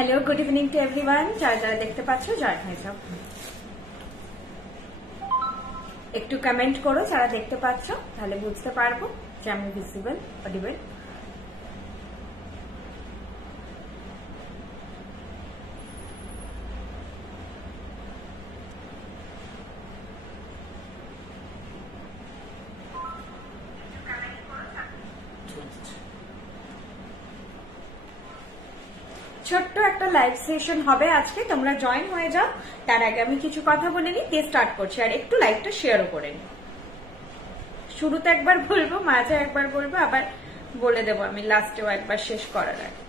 Hello, good evening to everyone. যারা যারা দেখতে পাচ্ছ জয়েন হয়ে যাও, একটু কমেন্ট করো যারা দেখতে পাচ্ছ, তাহলে বুঝতে পারবো যে আমি ভিজিবল অডিবল। ছোট্ট একটা লাইভ সেশন হবে আজকে, তোমরা জয়েন হয়ে যাও। তার আগে আমি কিছু কথা বলে নিই, দিয়ে স্টার্ট করছি। আর একটু লাইভটা শেয়ারও করে নিই। শুরুতে একবার বলবো, মাঝে একবার বলবো, আবার বলে দেবো আমি লাস্টেও একবার শেষ করার আগে।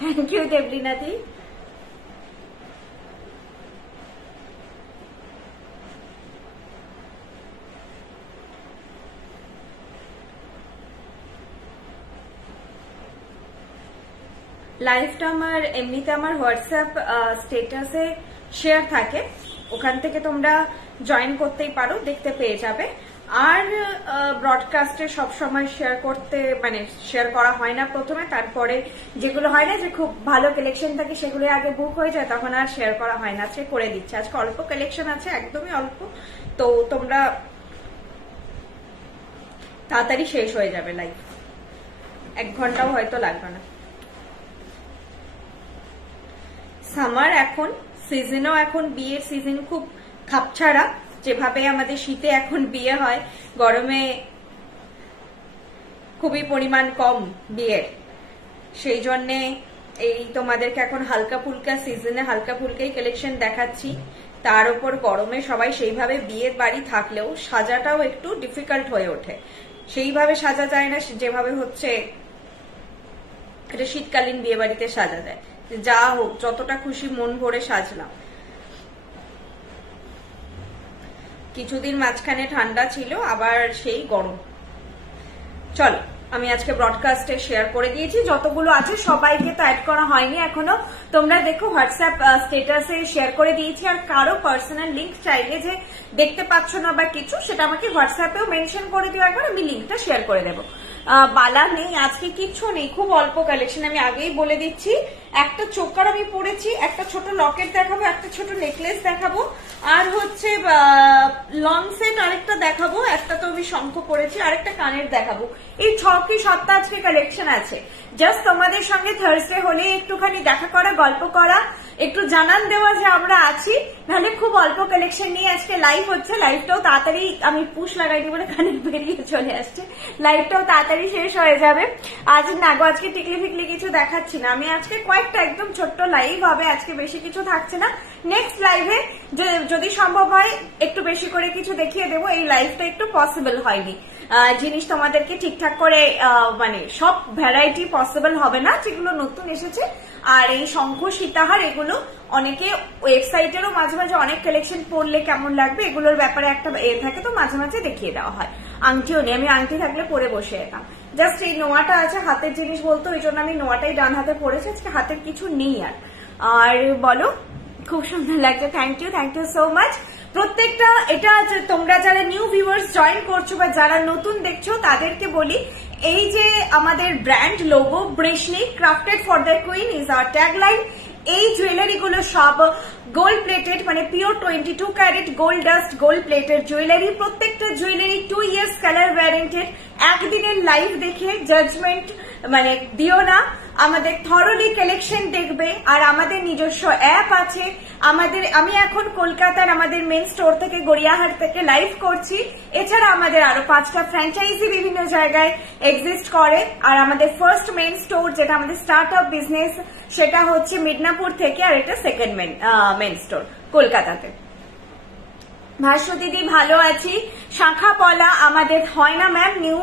থ্যাংক ইউ দেবলীনাদি। লাইভটা আমার এমনিতে আমার হোয়াটসঅ্যাপ স্টেটাসে শেয়ার থাকে, ওখান থেকে তোমরা জয়েন করতেই পারো, দেখতে পেয়ে যাবে। আর ব্রডকাস্টে সবসময় শেয়ার করতে মানে শেয়ার করা হয় না প্রথমে, তারপরে যেগুলো হয় না যে খুব ভালো কালেকশন থাকে সেগুলো আগে বুক হয়ে যায়, তখন আর শেয়ার করা হয় না। আজকে করে দিচ্ছে, আজকে অল্প কালেকশন আছে, একদমই অল্প, তো তোমরা তাড়াতাড়ি শেষ হয়ে যাবে লাইভ, 1 ঘন্টাও হয়তো লাগবে না। সামার এখন সিজনও, এখন বিয়ের সিজন খুব খাপছাড়া, যেভাবে আমাদের শীতে এখন বিয়ে হয়, গরমে খুবই পরিমাণ কম বিয়ের, সেই জন্যে এই তোমাদেরকে এখন হালকা ফুলকা সিজনে হালকা ফুলকাই কালেকশন দেখাচ্ছি। তার উপর গরমে সবাই সেইভাবে বিয়ের বাড়ি থাকলেও সাজাটাও একটু ডিফিকাল্ট হয়ে ওঠে, সেইভাবে সাজা যায় না যেভাবে হচ্ছে শীতকালীন বিয়ে বাড়িতে সাজা যায়। যা হোক, যতটা খুশি মন ভরে সাজলাম। কিছুদিন মাঝখানে ঠান্ডা ছিল, আবার সেই গরম। চলো, আমি আজকে ব্রডকাস্টে শেয়ার করে দিয়েছি, যতগুলো আছে সবাইকে তো অ্যাড করা হয়নি এখনো। তোমরা দেখো হোয়াটসঅ্যাপ স্টেটাসে শেয়ার করে দিয়েছি। আর কারো পার্সোনাল লিঙ্ক চাইলে যে দেখতে পাচ্ছ না বা কিছু, সেটা আমাকে হোয়াটসঅ্যাপেও মেনশন করে দিও একবার, আমি লিঙ্কটা শেয়ার করে দেবো। বালা নেই আজকে, কিচ্ছু নেই, খুব অল্প কালেকশন, আমি আগেই বলে দিচ্ছি। একটা চোকার আমি পরেছি, একটা ছোট লকেট দেখাবো, একটা ছোট নেকলেস দেখাবো, আর হচ্ছে লং সেট আরেকটা দেখাবো, একটা তো আমি শঙ্খ পরেছি, আরেকটা কানের দেখাবো। এই 6 কি 7টা আজকে কালেকশন আছে। জাস্ট তোমাদের সঙ্গে থার্সডে হলে একটুখানি দেখা করা, গল্প করা, একটু জানান দেওয়া যে আমরা আছি। নাহলে খুব অল্প কালেকশন নিয়ে আজকে লাইভ হচ্ছে। লাইভটাও তাড়াতাড়ি, আমি পুশ লাগাইনি বলে কানে বেরিয়ে চলে আসছে, লাইভটাও তাড়াতাড়ি শেষ হয়ে যাবে। আজ না গো, আজকে টিকলি ফিকলি কিছু দেখাচ্ছি না আমি। আজকে কয়েকটা একদম ছোট্ট লাইভ হবে, আজকে বেশি কিছু থাকছে না। নেক্সট লাইভে যদি সম্ভব হয় একটু বেশি করে কিছু দেখিয়ে দেবো। এই লাইভটা একটু পসিবল হয়নি, জিনিস তোমাদেরকে ঠিকঠাক করে মানে সব ভ্যারাইটি পসিবল হবে না যেগুলো নতুন এসেছে। আর এই শঙ্খ সীতাহার এগুলো অনেকে ওয়েবসাইটেরও মাঝে মাঝে অনেক কালেকশন পড়লে কেমন লাগবে এগুলোর ব্যাপারে একটা থাকে, তো মাঝে মাঝে দেখিয়ে দেওয়া হয়। আংটিও নেই, আমি আংটি থাকলে পরে বসে যেতাম। জাস্ট এই নোয়াটা আছে, হাতের জিনিস বলতো, ওই জন্য আমি নোয়াটাই ডান হাতে পড়েছি, আজকে হাতের কিছু নেই। আর বলো, খুব সুন্দর লাগছে, থ্যাংক ইউ সো মাচ প্রত্যেকটা। এটা তোমরা যারা নিউ ভিউয়ার্স জয়েন করছো বা যারা নতুন দেখছো তাদেরকে বলি, এই যে আমাদের brand logo bracelet crafted for the queen is our tagline. এই জুয়েলারি গুলো সব গোল্ড প্লেটেড, মানে pure 22 carat gold dust gold plated jewellery. প্রত্যেকটা জুয়েলারি 2 ইয়ার্স কালার ওয়ারেন্টেড। একদিনের লাইভ দেখে জাজমেন্ট মানে দিও না, আমাদের থরলি কালেকশন দেখবে। আর আমাদের নিজস্ব অ্যাপ আছে আমাদের। আমি এখন কলকাতার আমাদের মেন স্টোর থেকে, গড়িয়াহাট থেকে লাইভ করছি। এছাড়া আমাদের আরো 5টা ফ্র্যাঞ্চাইজি বিভিন্ন জায়গায় এক্সিস্ট করে। আর আমাদের ফার্স্ট মেন স্টোর, যেটা আমাদের স্টার্ট আপ বিজনেস, সেটা হচ্ছে মিদনাপুর থেকে, আর এটা সেকেন্ড মেন স্টোর কলকাতাতে। ভাস্য দিদি ভালো আছি। শাখা পলা আমাদের হয় না ম্যাম, নিউ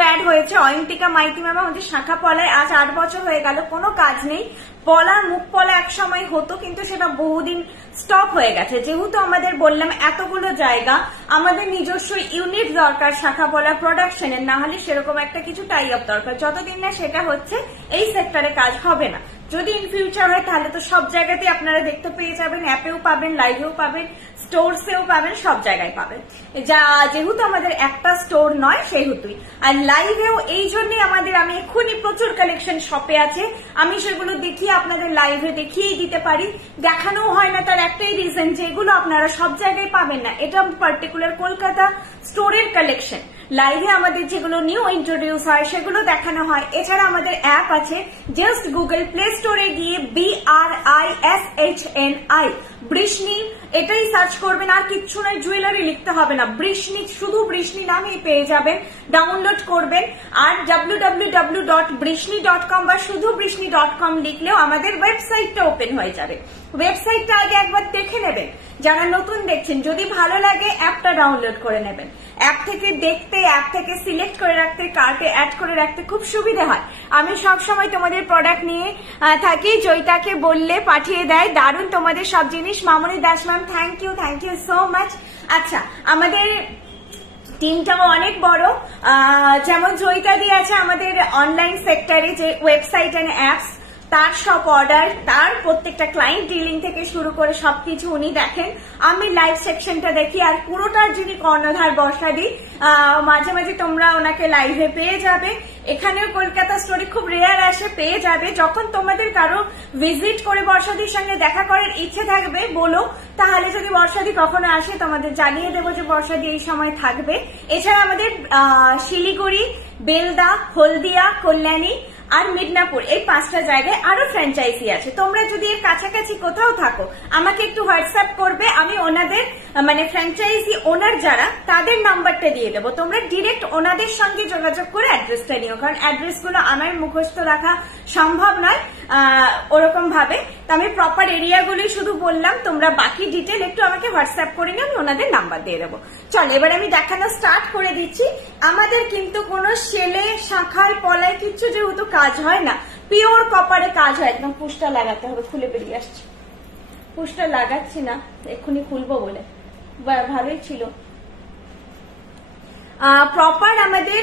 অ্যাড হয়েছে। অয়ন্তিকা মাইতি ম্যাম আমাদের শাখা পলায় আজ 8 বছর হয়ে গেল, কোনো কাজ নেই। পলা, মুখ পলা এক সময় হতো, কিন্তু সেটা বহুদিন স্টপ হয়ে গেছে। যেহেতু আমাদের বললাম এতগুলো জায়গা, আমাদের নিজস্ব ইউনিট দরকার শাখা পলা প্রোডাকশনের, না হলে সেরকম একটা কিছু টাই আপ দরকার। যতদিন না সেটা হচ্ছে এই সেক্টরে কাজ হবে না। যদি ইন ফিউচার হয় তাহলে তো সব জায়গাতে আপনারা দেখতে পেয়ে যাবেন, অ্যাপেও পাবেন, লাইভেও পাবেন, স্টোরসেও পাবেন, সব জায়গায় পাবেন। যেহেতু আমাদের একটা স্টোর নয় সেহেতুই, আর লাইভেও এই জন্যই আমাদের, আমি এক্ষুনি প্রচুর কালেকশন শপে আছে, আমি সেগুলো দেখিয়ে আপনাদের লাইভে দেখিয়েই দিতে পারি। দেখানো হয় না তার একটাই রিজন, যেগুলো আপনারা সব জায়গায় পাবেন না, এটা পার্টিকুলার কলকাতা স্টোরের কালেকশন। লাইভে আমাদের যেগুলো নিউ ইন্ট্রোডিউস হয় সেগুলো দেখানো হয়। এছাড়া আমাদের অ্যাপ আছে, জাস্ট গুগল প্লে স্টোরে গিয়ে BRISHNI বৃষ্ণি এটাই সার্চ করবেন, আর কিচ্ছু নয়, জুয়েলারি লিখতে হবে না, বৃষ্ণি, শুধু বৃষ্ণি নামেই পেয়ে যাবেন, ডাউনলোড করবেন। আর www.brishni.com বা শুধু brishni.com লিখলেও আমাদের ওয়েবসাইটটা ওপেন হয়ে যাবে। ওয়েবসাইটটা আগে একবার দেখে নেবেন, যারা নতুন দেখছেন, যদি ভালো লাগে অ্যাপটা ডাউনলোড করে নেবেন। অ্যাপ থেকে দেখতে, অ্যাপ থেকে সিলেক্ট করে রাখতে, কার্টে অ্যাড করে রাখতে খুব সুবিধা হয়। আমি সব সময় তোমাদের প্রোডাক্ট নিয়ে থাকি, জয়িতাকে বললে পাঠিয়ে দেয়, দারুণ তোমাদের সব জিনিস। Mamoni Das ma'am, thank you so much. আচ্ছা, আমাদের টিমটাও অনেক বড়, যেমন জয়িতা দিয়ে আছে আমাদের অনলাইন সেক্টরে, যে ওয়েবসাইট এন্ড অ্যাপস, তার সব অর্ডার, তার প্রত্যেকটা ক্লায়েন্ট ডিলিং থেকে শুরু করে সবকিছু উনি দেখেন, আমি লাইভ সেকশনটা দেখি, আর পুরোটার যিনি কর্ণধার বর্ষাদি, মাঝে মাঝে তোমরা ওনাকে লাইভে পেয়ে যাবে। এখানেও কলকাতা স্টোরি খুব রেয়ার আসে, পেয়ে যাবে। যখন তোমাদের কারো ভিজিট করে বর্ষাদির সঙ্গে দেখা করার ইচ্ছে থাকবে বলো, তাহলে যদি বর্ষাদি কখনো আসে তোমাদের জানিয়ে দেবো যে বর্ষাদি এই সময় থাকবে। এছাড়া আমাদের শিলিগুড়ি, বেলদা, হলদিয়া, কল্যাণী আর মিদনাপুর, এই 5টা জায়গায় আরো ফ্র্যাঞ্চাইজি আছে। তোমরা যদি এর কাছাকাছি কোথাও থাকো আমাকে একটু হোয়াটসঅ্যাপ করবে, আমি ওনাদের মানে ফ্র্যাঞ্চাইজি ওনার যারা, তাদের নাম্বারটা দিয়ে দেবো, তোমরা ডিরেক্ট ওনাদের সঙ্গে যোগাযোগ করে অ্যাড্রেসটা নিও, কারণ অ্যাড্রেসগুলো আমার মুখস্থ রাখা সম্ভব নয় ওরকম ভাবে। তো আমি প্রপার এরিয়াগুলোই শুধু বললাম, তোমরা বাকি ডিটেল একটু আমাকে হোয়াটসঅ্যাপ করে নিও, আমি ওনাদের নাম্বার দিয়ে দেবো। চলো এবার আমি দেখানো স্টার্ট করে দিচ্ছি। আমাদের কিন্তু কোনো সেলে, শাখায়, পলায় কিচ্ছু যেহেতু কাজ হয় না, পিওর কপারে কাজ হয়। একদম পুশটা লাগাতে হবে, খুলে বেরিয়ে আসছে, পুশটা লাগাচ্ছি না, এক্ষুনি খুলবো বলে, ভালোই ছিল। প্রপার আমাদের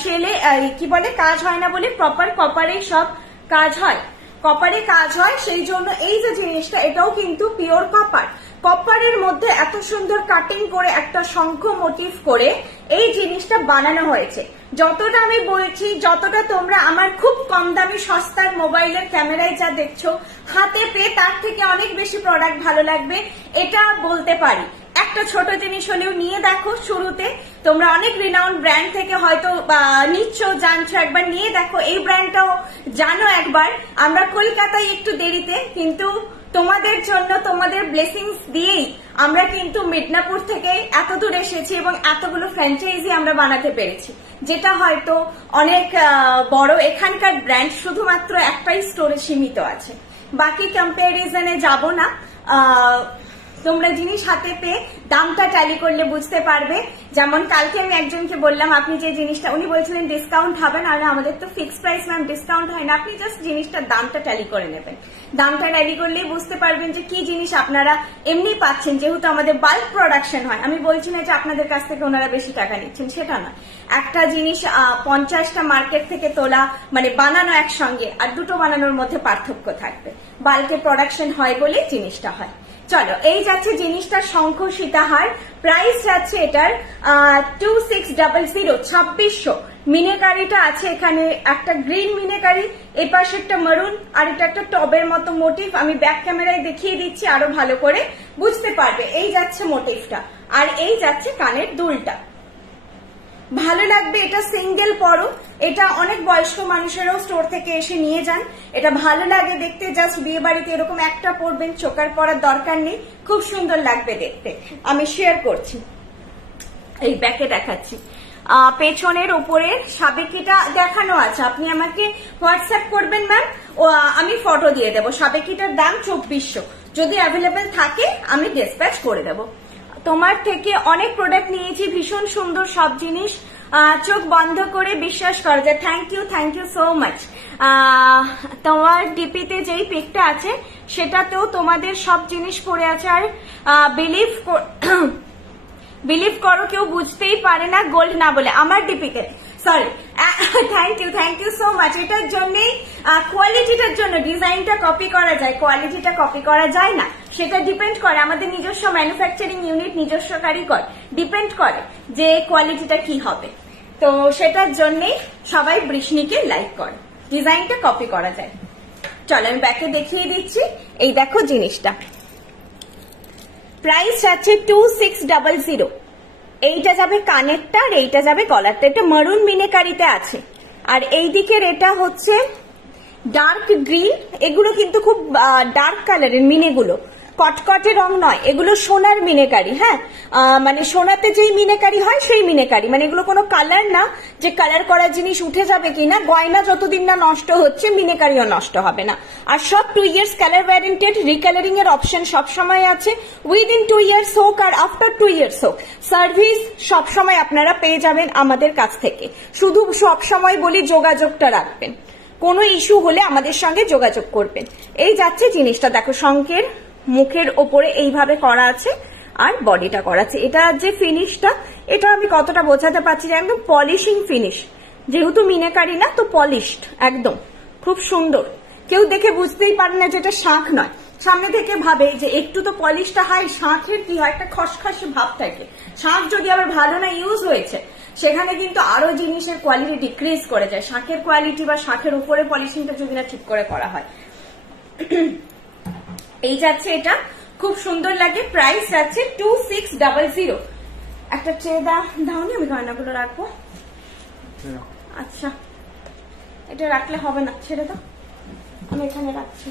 সেলে কি বলে কাজ হয় না বলে, প্রপার কপারে সব কাজ হয়, কপারে কাজ হয়। সেই জন্য এই যে জিনিসটা, এটাও কিন্তু পিওর কপার। কপারের মধ্যে এত সুন্দর কাটিং করে একটা শঙ্খ মোটিভ করে এই জিনিসটা বানানো হয়েছে। যতটা আমি বলছি, যতটা তোমরা আমার খুব কম দামি সস্তার মোবাইলের ক্যামেরায় যা দেখছো, হাতে পেয়ে তার থেকে অনেক বেশি প্রোডাক্ট ভালো লাগবে, এটা বলতে পারি। একটা ছোট জিনিস হলেও নিয়ে দেখো, শুরুতে তোমরা অনেক রিনাউন্ড ব্র্যান্ড থেকে হয়তো নিচ্ছ, জানছো, একবার নিয়ে দেখো। এই ব্র্যান্ডটাও জানো একবার, আমরা কলকাতায় একটু দেরিতে, কিন্তু তোমাদের জন্য, তোমাদের ব্লেসিংস দিয়েই আমরা কিন্তু মিদনাপুর থেকে এত দূর এসেছি এবং এতগুলো ফ্র্যাঞ্চাইজি আমরা বানাতে পেরেছি, যেটা হয়তো অনেক বড়। এখানকার ব্র্যান্ড শুধুমাত্র একটাই স্টোরে সীমিত আছে, বাকি কম্প্যারিজনে যাব না। তোমরা জিনিস হাতে পেয়ে দামটা ট্যালি করলে বুঝতে পারবে। যেমন কালকে আমি একজনকে বললাম, আপনি যে জিনিসটা, উনি বলছিলেন ডিসকাউন্ট হবে না, আমাদের তো ফিক্স প্রাইস ম্যাম, ডিসকাউন্ট হয় না, আপনি জাস্ট জিনিসটার দামটা ট্যালি করে নেবেন। দামটা ট্যালি করলেই বুঝতে পারবেন যে কি জিনিস আপনারা এমনি পাচ্ছেন, যেহেতু আমাদের বাল্ক প্রোডাকশন হয়। আমি বলছি না যে আপনাদের কাছ থেকে ওনারা বেশি টাকা নিচ্ছেন, সেটা না। একটা জিনিস 50টা মার্কেট থেকে তোলা, মানে বানানো একসঙ্গে, আর দুটো বানানোর মধ্যে পার্থক্য থাকবে। বাল্কে প্রোডাকশন হয় বলে জিনিসটা হয়। চলো, এই যাচ্ছে জিনিসটা, শঙ্খ সীতাহার, প্রাইস যাচ্ছে এটার 2600, 2600। মিনেকারিটা আছে এখানে, একটা গ্রিন মিনেকারি, এই পাশে একটা মারুন, আর এটা একটা টবের মতো মোটিভ। আমি ব্যাক ক্যামেরায় দেখিয়ে দিচ্ছি, আরো ভালো করে বুঝতে পারবে। এই যাচ্ছে মোটিভটা, আর এই যাচ্ছে কানের দুলটা। ভালো লাগবে, এটা সিঙ্গেল পরো, এটা অনেক বয়স্ক মানুষেরাও স্টোর থেকে এসে নিয়ে যান। এটা ভালো লাগে দেখতে, জাস্ট বিয়ে বাড়িতে এরকম একটা পরবেন, চোকার পরার দরকার নেই, খুব সুন্দর লাগবে দেখতে। আমি শেয়ার করছি, এই ব্যাকে দেখাচ্ছি। পেছনের উপরে সাবেকিটা দেখানো আছে, আপনি আমাকে হোয়াটসঅ্যাপ করবেন ম্যাম, আমি ফটো দিয়ে দেবো। সাবেকিটার দাম 2400, যদি অ্যাভেলেবেল থাকে আমি ডিসপ্যাচ করে দেবো। তোমার থেকে অনেক প্রোডাক্ট নিয়েছি, ভীষণ সুন্দর সব জিনিস, চোখ বন্ধ করে বিশ্বাস করা যায়। Thank you so much. তোমার ডিপিতে যেই পিকটা আছে সেটাতেও তোমাদের সব জিনিস পড়ে আছে। আর বিলিভ করো কেউ বুঝতেই পারে না গোল্ড না বলে। আমার ডিপিতে, sorry thank you so much. এটার জন্যই কোয়ালিটিটার জন্য ডিজাইনটা কপি করা যায়, কোয়ালিটিটা কপি করা যায় না, সেটা ডিপেন্ড করে আমাদের নিজস্ব ম্যানুফ্যাকচারিং ইউনিট, নিজস্ব কারিগর, ডিপেন্ড করে যে কোয়ালিটিটা কি হবে। তো সেটার জন্যই সবাই বৃষ্ণিকে লাইক করে, ডিজাইনটা কপি করা যায়। চলো আমি ব্যাকে দেখিয়ে দিচ্ছি। এই দেখো জিনিসটা, প্রাইস আছে 2600। এইটা যাবে কানেরটা আর এইটা যাবে গলারটা। এটা মারুন মিনেকারিতে আছে। আর এই দিকের এটা হচ্ছে ডার্ক গ্রিন। এগুলো কিন্তু খুব ডার্ক কালারের মিনেগুলো, কটকটে রং নয়, এগুলো সোনার মিনেকারি। হ্যাঁ, মানে সোনাতে যেই মিনেকারি হয় সেই মিনেকারি, মানে এগুলো কোনো কালার না যে কালার করা জিনিস উঠে যাবে কিনা। গয়না যতদিন না নষ্ট হচ্ছে মিনেকারিও নষ্ট হবে না। আর সব 2 years কালার ওয়ারেন্টেড, রিকালারিং এর অপশন সবসময় আছে। উইদিন 2 years হোক আর আফটার 2 years হোক, সার্ভিস সবসময় আপনারা পেয়ে যাবেন আমাদের কাছ থেকে। শুধু সবসময় বলি যোগাযোগটা রাখবেন, কোনো ইস্যু হলে আমাদের সঙ্গে যোগাযোগ করবেন। এই যাচ্ছে জিনিসটা, দেখো শঙ্কের মুখের ওপরে এইভাবে করা আছে আর বডিটা করা আছে। এটা যে ফিনিশটা, এটা আমি কতটা বোঝাতে পারছি না, একদম পলিশিং ফিনিশ, যেহেতু মিনেকারি না তো পলিশড, একদম খুব সুন্দর। কেউ দেখে বুঝতেই পারে না যে এটা শাঁখ নয়, সামনে থেকে ভাবে যে একটু তো পলিশটা হয়, শাঁখের কি হয় একটা খসখসে ভাব থাকে। শাঁখ যদি আবার ভালো না ইউজ হয়েছে সেখানে কিন্তু আরো জিনিসের কোয়ালিটি ডিক্রিজ করে যায়, শাঁখের কোয়ালিটি বা শাঁখের উপরে পলিশিংটা যদি না ঠিক করে করা হয়। এই যাচ্ছে, এটা খুব সুন্দর লাগে। প্রাইস যাচ্ছে 2600। একটা ট্রে দাওনি, আমি গয়নাগুলো রাখবো। আচ্ছা, এটা রাখলে হবে না, ছেড়ে দাও, আমি এখানে রাখছি।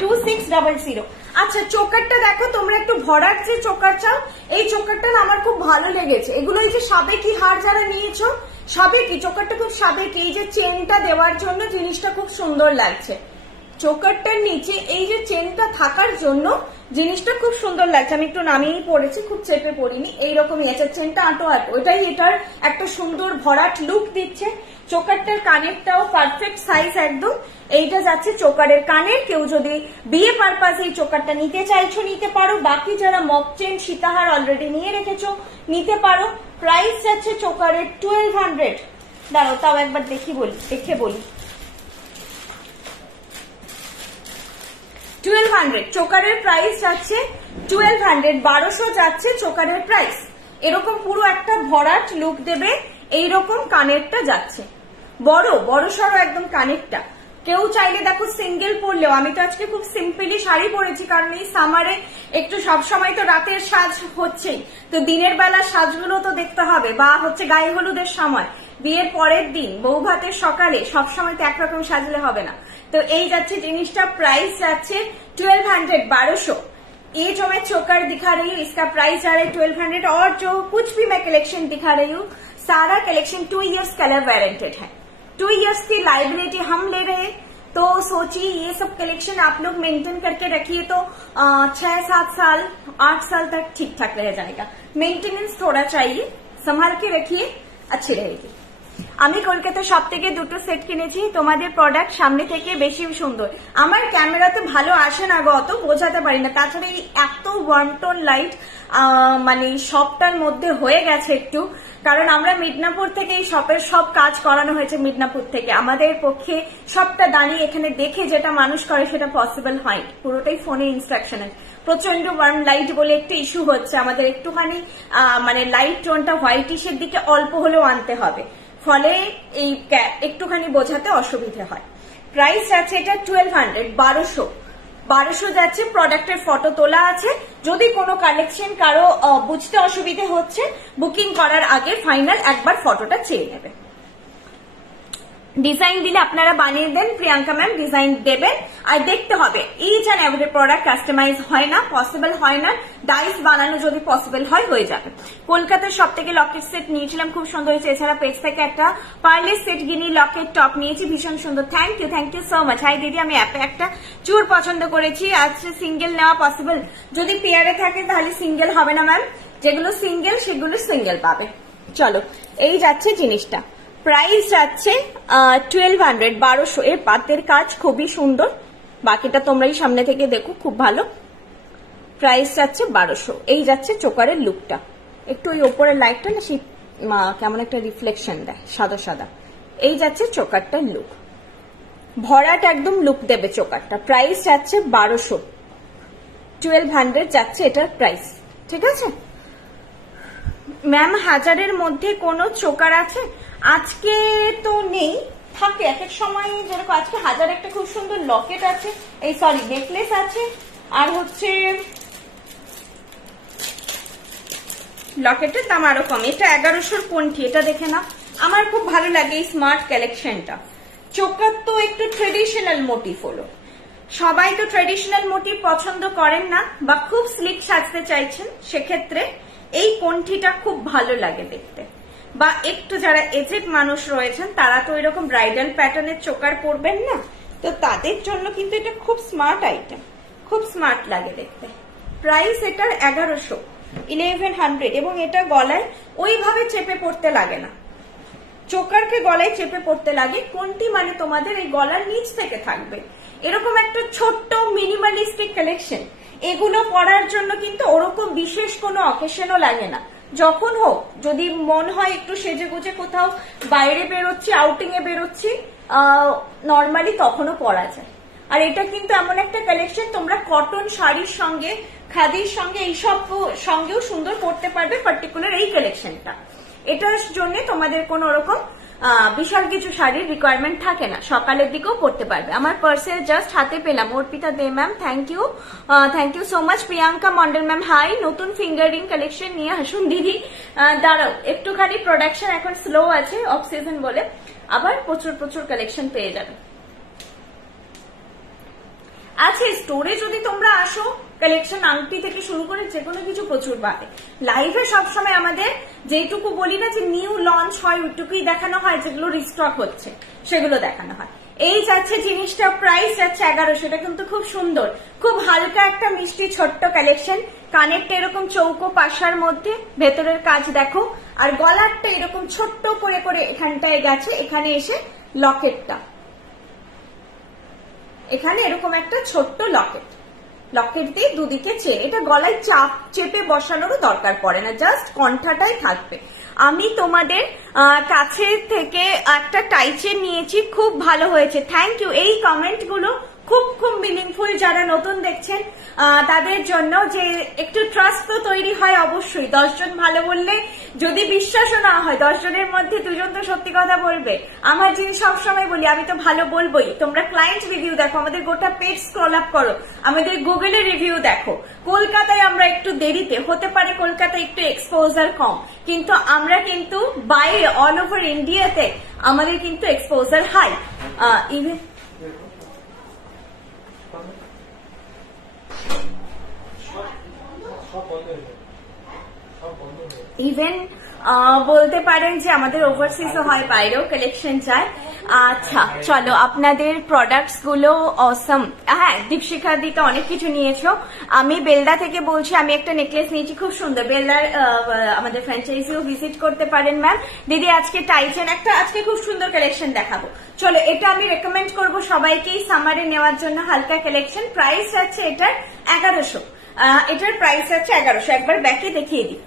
2600। আচ্ছা, চোকারটা দেখো তোমরা, একটু ভরার যে চোকার চাও, এই চোকারটা আমার খুব ভালো লেগেছে। এগুলো এই যে সাবেকি হার যারা নিয়েছো, সাবেকি চোকারটা খুব সাবেকি। এই যে চেনটা দেওয়ার জন্য জিনিসটা খুব সুন্দর লাগছে। চোকারটার নিচে এই যে চেনটা থাকার জন্য জিনিসটা খুব সুন্দর লাগছে। আমি একটু নামিয়েই পড়েছি, খুব চেপে পড়িনি, এইরকমই আছে। চেনটা আটো আটো, ওইটাই এটার একটা সুন্দর ভরাট লুক দিচ্ছে। চোকারটার কানেরটাও পারফেক্ট সাইজ একদম। এইটা যাচ্ছে চোকারের কানের। কেউ যদি বিয়ে পারপাসে এই চোকারটা নিতে চাইছো নিতে পারো, বাকি যারা মক চেন সীতাহার অলরেডি নিয়ে রেখেছো নিতে পারো। প্রাইস যাচ্ছে চোকারের 1200। দাঁড়াও, তাও একবার দেখে বলি 1200। চোকারের প্রাইস যাচ্ছে 1200, 1200 যাচ্ছে চোকারের প্রাইস। এরকম পুরো একটা ভরাট লুক দেবে, এইরকম কানেরটা যাচ্ছে, বড় সড়ো একদম কানেরটা। কেউ চাইলে দেখো সিঙ্গেল পরলেও, আমি তো আজকে খুব সিম্পলি শাড়ি পরেছি কারণ এই সামারে একটু সবসময় তো রাতের সাজ হচ্ছেই, তো দিনের বেলা সাজগুলো তো দেখতে হবে, বা হচ্ছে গায়ে হলুদের সময়, বিয়ের পরের দিন, বউ ভাতের সকালে, সবসময় তো একরকম সাজলে হবে না। তো এই যাচ্ছে জিনিসটা, প্রাইস যাচ্ছে 1200, 1200। ये जो मैं चोकर दिखा रही हूँ इसका प्राइस आ रहा है 1200। और जो कुछ भी मैं कलेक्शन दिखा रही हूँ सारा कलेक्शन 2 years कलर वारंटेड है। 2 years की लाइबिलिटी हम ले रहे हैं, तो सोचिए ये सब कलेक्शन आप लोग मेंटेन करके रखिए तो 6-7 साल 8 साल तक ठीक ठाक रह जाएगा। मेंटेनेंस थोड़ा चाहिए, संभाल के रखिए, अच्छी रहेगी। আমি কলকাতা সব থেকে দুটো সেট কিনেছি, তোমাদের প্রোডাক্ট সামনে থেকে বেশি সুন্দর। আমার ক্যামেরাতে ভালো আসে না গো, অত বোঝাতে পারি না। তাছাড়া এই এত ওয়ান টোন লাইট মানে শপটার মধ্যে হয়ে গেছে একটু, কারণ আমরা মিদনাপুর থেকে এই শপের সব কাজ করানো হয়েছে মিদনাপুর থেকে। আমাদের পক্ষে সবটা দাঁড়িয়ে এখানে দেখে যেটা মানুষ করে সেটা পসিবল হয়, পুরোটাই ফোনে ইনস্ট্রাকশনে। প্রচন্ড ওয়ার্ম লাইট বলে একটু ইস্যু হচ্ছে আমাদের, একটুখানি মানে লাইট টোনটা হোয়াইটিশের দিকে অল্প হলেও আনতে হবে, ফলে এই একটুখানি বোঝাতে অসুবিধে হয়। প্রাইস আছে এটা 1200, 1200 যাচ্ছে। প্রোডাক্টের ফটো তোলা আছে। যদি কোনো কালেকশন কারো বুঝতে অসুবিধে হচ্ছে, বুকিং করার আগে ফাইনাল একবার ফটোটা চেয়ে নেবে। ডিজাইন দিলে আপনারা বানিয়ে দেন, প্রিয়াঙ্কা ম্যাম ডিজাইন দেবেন, আর দেখতে হবে each and every product customise হয় না, পসিবল হয় না। ডাইস বানানো যদি পসিবল হয় হয়ে যাবে। কলকাতার সব থেকে লকেট সেট নিয়েছিলাম, খুব সুন্দর হয়েছে। এছাড়া পেজ থেকে একটা পার্লের সেট গিনি লকেট টপ নিয়েছি, ভীষণ সুন্দর। Thank you so much. Hi দিদি, আমি অ্যাপে একটা চুর পছন্দ করেছি, আজকে সিঙ্গেল নেওয়া পসিবল। যদি পেয়ারে থাকে তাহলে সিঙ্গেল হবে না ম্যাম, যেগুলো সিঙ্গেল সেগুলো সিঙ্গেল পাবে। চলো, এই যাচ্ছে জিনিসটা, প্রাইস যাচ্ছে 1200, 1200। এর পাতের কাজ খুবই সুন্দর, বাকিটা তোমরাই সামনে থেকে দেখো, খুব ভালো। প্রাইস যাচ্ছে 1200। এই যাচ্ছে চোকারের লুকটা, একটু ওই ওপরের লাইটটা না কেমন একটা রিফ্লেকশন দেয়, সাদা সাদা। এই যাচ্ছে চোকারটার লুক, ভরাট একদম লুক দেবে চোকারটা। প্রাইস যাচ্ছে 1200, 1200 যাচ্ছে এটার প্রাইস, ঠিক আছে ম্যাম? 1000-এর মধ্যে কোনো চোকার আছে? আজকে তো নেই, থাকে এক এক সময়, যেরকম আজকে 1000 একটা খুব সুন্দর লকেট আছে, এই সরি নেকলেস আছে, আর হচ্ছে লকেটের দাম আরো কম। এটা 1100-র কোনটি, এটা দেখে না, আমার খুব ভালো লাগে এই স্মার্ট কালেকশনটা। চোকার তো একটু ট্রেডিশনাল মোটিভ হলো, সবাই তো ট্রেডিশনাল মোটিভ পছন্দ করেন না বা খুব স্লিক সাজতে চাইছেন, সেক্ষেত্রে এই কোনটিটা খুব ভালো লাগে দেখতে। বা একটু যারা এজেড মানুষ রয়েছেন তারা তো এরকম ব্রাইডাল প্যাটার্নের চোকার পরবেন না, তো তাদের জন্য কিন্তু এটা খুব স্মার্ট আইটেম, খুব স্মার্ট লাগে দেখতে। প্রাইস এটার 1100, 1100, এবং এটা গলায় ওইভাবে চেপে পড়তে লাগে না, চোকারকে গলায় চেপে পড়তে লাগে। কোনটি মানে তোমাদের এই গলার নিচ থেকে থাকবে, এরকম একটা ছোট্ট মিনিমালিস্টিক কালেকশন। এগুলো পরার জন্য কিন্তু ওরকম বিশেষ কোনো অকেশনও লাগে না, যখন হোক যদি মন হয় একটু সেজে গুজে কোথাও বাইরে বেরোচ্ছি, আউটিং এ বেরোচ্ছি, নর্মালি তখনও পরা যায়। আর এটা কিন্তু এমন একটা কালেকশন তোমরা কটন শাড়ির সঙ্গে, খাদির সঙ্গে, এইসব সঙ্গেও সুন্দর করতে পারবে। পার্টিকুলার এই কালেকশনটা, এটার জন্য তোমাদের কোন রকম বিশাল কিছু শাড়ির রিকোয়ারমেন্ট থাকে না, সকালের দিকেও পড়তে পারবে। আমার পার্সেল জাস্ট হাতে পেলাম, Arpita De ma'am, thank you so much. Priyanka Mondal ma'am hi, নতুন ফিঙ্গারিং কালেকশন নিয়ে আসুন দিদি। দাঁড়াও একটুখানি, প্রোডাকশন এখন স্লো আছে অফ সিজন বলে, আবার প্রচুর প্রচুর কালেকশন পেয়ে যাবে। আচ্ছা, স্টোরে যদি তোমরা আসো, কালেকশন আংটি থেকে শুরু করে যে কোনো কিছু প্রচুর পাবে। লাইভে সবসময় আমাদের যেটুকু বলি না যে নিউ লঞ্চ হয় ওইটুকুই দেখানো হয়, যেগুলো রিস্টক হচ্ছে সেগুলো দেখানো হয়। এই যাচ্ছে জিনিসটা, প্রাইস যাচ্ছে 1100। এটা কিন্তু খুব সুন্দর, খুব হালকা একটা মিষ্টি ছোট্ট কালেকশন। কানেরটা এরকম চৌকো পাশার মধ্যে, ভেতরের কাজ দেখো, আর গলারটা এরকম ছোট্ট করে করে এখানটায় গেছে, এখানে এসে লকেটটা, এখানে এরকম একটা ছোট্ট লকেট, লকেট দিয়ে দুদিকে চেন। এটা গলায় চাপ চেপে বসানোরও দরকার পড়ে না, জাস্ট কণ্ঠাটাই থাকবে। আমি তোমাদের কাছে থেকে একটা টাইচেন নিয়েছি, খুব ভালো হয়েছে, থ্যাংক ইউ। এই কমেন্ট গুলো খুব খুব মিনিংফুল, যারা নতুন দেখছেন তাদের জন্য, যে একটু ট্রাস্ট তো তৈরি হয় অবশ্যই। 10 জন ভালো বললে যদি বিশ্বাসও না হয়, 10 জনের মধ্যে 2 জন তো সত্যি কথা বলবে। আমার জিনিস সবসময় বলি, আমি তো ভালো বলবোই। তোমরা ক্লায়েন্ট রিভিউ দেখো, আমাদের গোটা পেজ স্ক্রল আপ করো, আমাদের গুগলে রিভিউ দেখো। কলকাতায় আমরা একটু দেরিতে, হতে পারে কলকাতায় একটু এক্সপোজার কম, কিন্তু আমরা কিন্তু বাইরে অল ওভার ইন্ডিয়াতে আমাদের কিন্তু এক্সপোজার হাই। ইভেন বলতে পারেন যে আমাদের ওভারসিজও হয়, বাইরেও কালেকশন যায়। আচ্ছা চলো, আপনাদের প্রোডাক্টস গুলো অসম। হ্যাঁ, দীপশিখা দিতে অনেক কিছু নিয়েছো। আমি বেলদা থেকে বলছি, আমি একটা নেকলেস নিয়েছি খুব সুন্দর। বেলদার আমাদের ফ্র্যাঞ্চাইজিও ভিজিট করতে পারেন ম্যাম। দিদি আজকে টাইচেন একটা, আজকে খুব সুন্দর কালেকশন দেখাবো। চলো, এটা আমি রেকমেন্ড করবো সবাইকেই সামারে নেওয়ার জন্য, হালকা কালেকশন। প্রাইস আছে এটার 1100, এটার প্রাইস আছে 1100। একবার ব্যাকে দেখিয়ে দিই।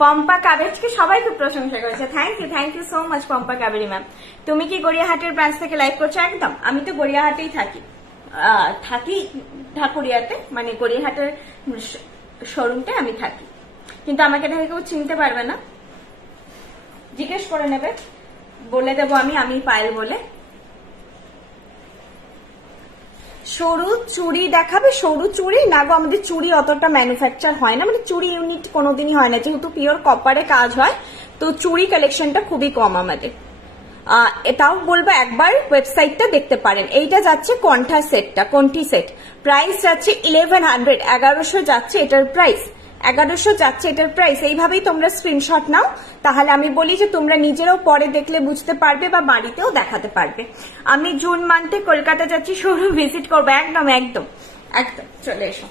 পম্পা কাবেজকে সবাই খুব প্রশংসা করেছে, thank you so much Pompa Kaberi ma'am. তুমি কি গড়িয়াহাটের ব্রাঞ্চ থেকে লাইভ করছো? একদম, আমি তো গড়িয়াহাটেই থাকি ঢাকুরিয়াতে, মানে গড়িয়াহাটের শোরুমটায় আমি থাকি, কিন্তু আমাকে দেখে কেউ চিনতে পারবে না, জিজ্ঞেস করে নেবে, বলে দেবো আমি পায়েল বলে। সরু চুড়ি দেখাবে? সরু চুড়ি না গো, আমাদের চুড়ি অতটা ম্যানুফ্যাকচার হয় না, মানে চুড়ি ইউনিট কোনোদিনই হয় না, যেহেতু পিওর কপারে কাজ হয়, তো চুড়ি কালেকশনটা খুবই কম আমাদের। এটাও বলবো একবার ওয়েবসাইটটা দেখতে পারেন। এইটা যাচ্ছে কণ্ঠা সেটটা, কণ্ঠি সেট, প্রাইস যাচ্ছে 1100, 1100 যাচ্ছে এটার প্রাইস, 1100 যাচ্ছে এটার প্রাইস। এইভাবেই তোমরা স্ক্রিনশট নাও, তাহলে আমি বলি যে তোমরা নিজেরাও পরে দেখলে বুঝতে পারবে বা বাড়িতেও দেখাতে পারবে। আমি জুন মান্থে কলকাতা যাচ্ছি, শোরুম ভিজিট করবো। একদম একদম একদম, চলে এসো।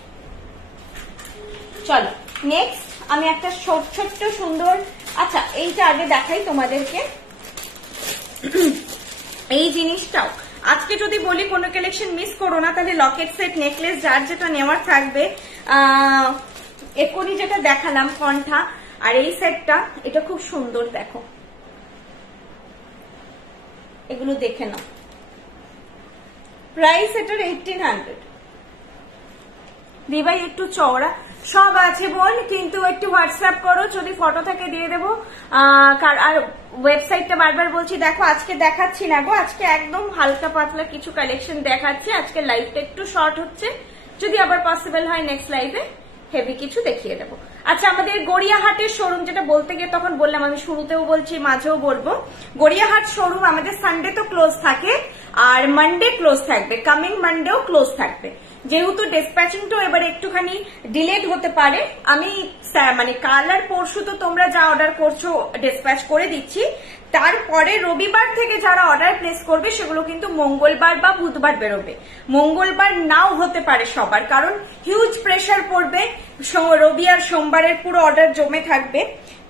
চলো নেক্সট আমি একটা ছোট্ট সুন্দর, আচ্ছা এইটা আগে দেখাই তোমাদেরকে। এই জিনিসটাও আজকে যদি বলি কোনো কালেকশন মিস করো না, তাহলে লকেট সেট, নেকলেস, যার যেটা নেওয়ার থাকবে। এখনই যেটা দেখালাম কণ্ঠা, আর এই সেটটা এটা খুব সুন্দর, দেখো এগুলো দেখে নাও। প্রাইস এটার 1800। দিবাই একটু চওড়া সব আছে বোন, কিন্তু একটু হোয়াটসঅ্যাপ করো, যদি ফটো থাকে দিয়ে দেবো। আর ওয়েবসাইটটা বারবার বলছি, দেখো আজকে দেখাচ্ছি না গো, আজকে একদম হালকা পাতলা কিছু কালেকশন দেখাচ্ছি। আজকে লাইভটা একটু শর্ট হচ্ছে, যদি আবার পসিবল হয় নেক্সট লাইভে হেভি কিছু দেখিয়ে দেবো। আচ্ছা, আমাদের গড়িয়াহাটের শোরুম, যেটা বলতে গিয়ে তখন বললাম, আমি শুরুতেও বলছি মাঝেও বলবো, গড়িয়াহাট শোরুম আমাদের সানডে তো ক্লোজ থাকে আর মানডে ক্লোজ থাকবে, কামিং মানডেও ক্লোজ থাকবে। যেহেতু ডিসপ্যাচিংটাও এবারে একটুখানি ডিলেড হতে পারে, আমি মানে কাল আর পরশু তো তোমরা যা অর্ডার করছো ডিসপ্যাচ করে দিচ্ছি, তারপরে রবিবার থেকে যারা অর্ডার প্লেস করবে সেগুলো কিন্তু মঙ্গলবার বা বুধবার বেরোবে। মঙ্গলবার নাও হতে পারে সবার, কারণ হিউজ প্রেসার পড়বে, রবি আর সোমবারের পুরো অর্ডার জমে থাকবে,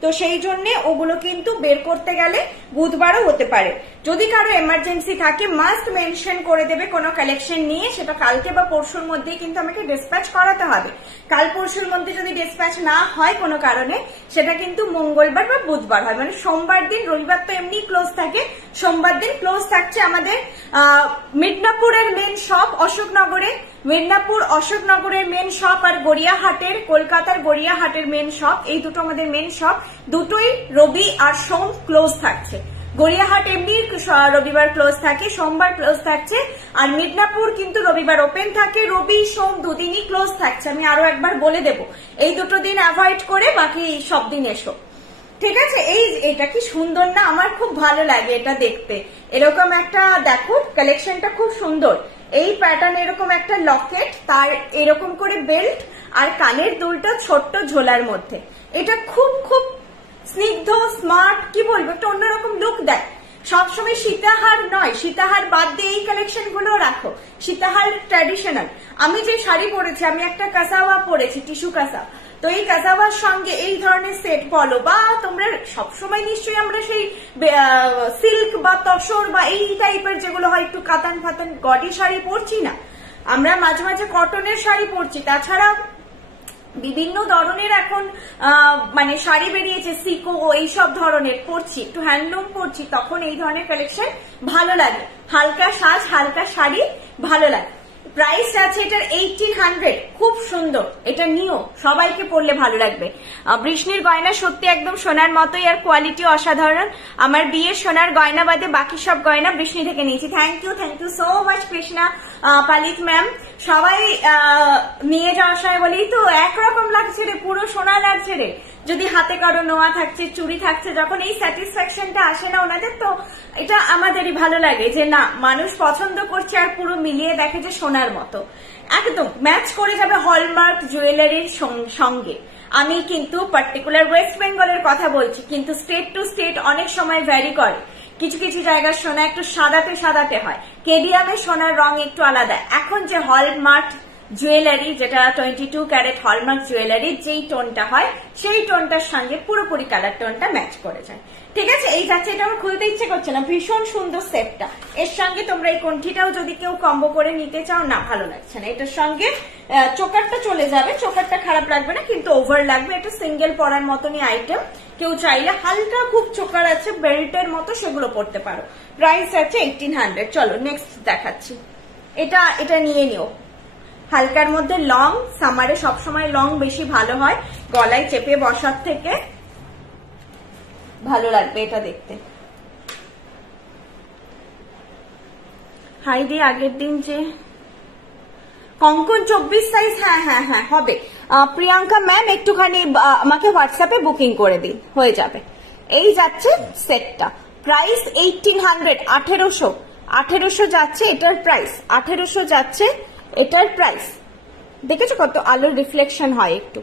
তো সেই জন্য ওগুলো কিন্তু বের করতে গেলে বুধবারও হতে পারে। যদি কারো এমার্জেন্সি থাকে মাস্ট মেনশন করে দেবে কোনো কালেকশন নিয়ে, সেটা কালকে বা পরশুর মধ্যেই কিন্তু আমাকে ডিসপ্যাচ করাতে হবে। কাল পরশুর মধ্যে যদি ডিসপ্যাচ না হয় কোনো কারণে, সেটা কিন্তু মঙ্গলবার বা বুধবার হয়, মানে সোমবার দিন। রবিবার তো এমনি ক্লোজ থাকে, সোমবার দিন ক্লোজ থাকছে আমাদের মিদনাপুরের মেন শপ অশোকনগরে, মিদনাপুর অশোকনগরের মেন শপ আর গড়িয়াহাটের, কলকাতার গড়িয়াহাটের মেন শপ, এই দুটো আমাদের মেন শপ, দুটোই রবি আর সোম ক্লোজ থাকছে। গড়িয়াহাট এমনি রবিবার ক্লোজ থাকে, সোমবার ক্লোজ থাকছে, আর মিদনাপুর কিন্তু রবিবার ওপেন থাকে, রবি সোম দুদিনই ক্লোজ থাকছে। আমি আরো একবার বলে দেব, এই দুটো দিন অ্যাভয়েড করে বাকি সব দিন এসো, ঠিক আছে? এটা কি সুন্দর না? আমার খুব ভালো লাগে এটা দেখতে। এরকম একটা দেখো, কালেকশনটা খুব সুন্দর। এই প্যাটার্ন এরকম একটা লকেট, তার এরকম করে বেল্ট, আর কানের দুলটা ছোট্ট ঝোলার মধ্যে। এটা খুব খুব স্নিগ্ধ, স্মার্ট, কি বলবো, একটা অন্যরকম লুক দেয়। সবসময় সীতাহার নয়, সীতাহার বাদ দিয়ে এই কালেকশন গুলো রাখো। সীতাহার ট্র্যাডিশনাল। আমি যে শাড়ি পরেছি, আমি একটা কাসাওয়া পরেছি, টিস্যু কাসা, তো এই কাসাওয়ার সঙ্গে এই ধরনের সেট বলো, বা তোমরা সবসময় নিশ্চয়ই আমরা সেই সিল্ক বা তসর বা এই টাইপের যেগুলো হয় একটু কাতান ফাতান গডি শাড়ি পরছি না, আমরা মাঝে মাঝে কটনের শাড়ি পরছি। তাছাড়া বিভিন্ন ধরনের এখন মানে শাড়ি বেরিয়েছে, সিকো এইসব ধরনের পরছি, একটু হ্যান্ডলুম পরছি, তখন এই ধরনের কালেকশন ভালো লাগে। হালকা সাজ, হালকা শাড়ি ভালো লাগে। প্রাইস আছে এটার 1800, খুব সুন্দর। এটা নিও, সবাইকে পরলে ভালো লাগবে। বৃষ্ণির গয়না সত্যি একদম সোনার মতোই, আর কোয়ালিটি অসাধারণ। আমার বিয়ের সোনার গয়না বাদে বাকি সব গয়না বৃষ্ণি থেকে নিয়েছি। Thank you so much Krishna Palit ma'am. সবাই নিয়ে যাওয়ার সময় বলেই তো একরকম লাগছে রে, পুরো সোনা লাগছে রে। যদি হাতে কারো নোয়া থাকছে, চুড়ি থাকছে, যখন এই স্যাটিসফ্যাকশনটা আসে না ওনাদের, তো এটা আমাদেরই ভালো লাগে যে না, মানুষ পছন্দ করছে আর পুরো মিলিয়ে দেখে যে সোনার মতো একদম ম্যাচ করে যাবে হলমার্ক জুয়েলারির সঙ্গে। আমি কিন্তু পার্টিকুলার ওয়েস্ট বেঙ্গলের কথা বলছি, কিন্তু স্টেট টু স্টেট অনেক সময় ভ্যারি করে। কিছু কিছু জায়গার সোনা একটু সাদাতে হয়, কেডিয়ামের সোনার রং একটু আলাদা। এখন যে হলমার্ক জুয়েলারি, যেটা 22 ক্যারেট হলমার্ক জুয়েলারি, যেই টোনটা হয় সেই টোনটার সঙ্গে পুরোপুরি কালার টোনটা ম্যাচ করে যায়, ঠিক আছে? এই যাচ্ছে, এটা আমার খুলতে ইচ্ছে করছে না, ভীষণ সুন্দর সেটটা। এর সঙ্গে তোমরা এই কণ্ঠিটাও যদি কেউ কম্বো করে নিতে চাও, না ভালো লাগছে না, এটার সঙ্গে চোকারটা চলে যাবে, চোকারটা খারাপ লাগবে না, কিন্তু ওভার লাগবে। এটা সিঙ্গেল পরার মতনই আইটেম, কেউ চাইলে হালকা খুব চোকার আছে বেল্টের মতো, সেগুলো পড়তে পারো। প্রাইস আছে 1800। চলো নেক্সট দেখাচ্ছি। এটা নিয়ে নিও, হালকার মধ্যে লং, সামারে সবসময় লং বেশি ভালো হয়, গলায় চেপে বসার থেকে ভালো লাগবে এটা দেখতে। হাই দি আগের দিন যে কঙ্কন 24 সাইজ, হ্যাঁ হবে। প্রিয়াঙ্কা ম্যাম একটুখানি আমাকে হোয়াটসঅ্যাপে বুকিং করে দিন, হয়ে যাবে। এই যাচ্ছে সেটটা, প্রাইস 1800, 1800 যাচ্ছে এটার প্রাইস, 1800 যাচ্ছে এটার প্রাইস। দেখেছো কত আলোর রিফ্লেকশন হয় একটু,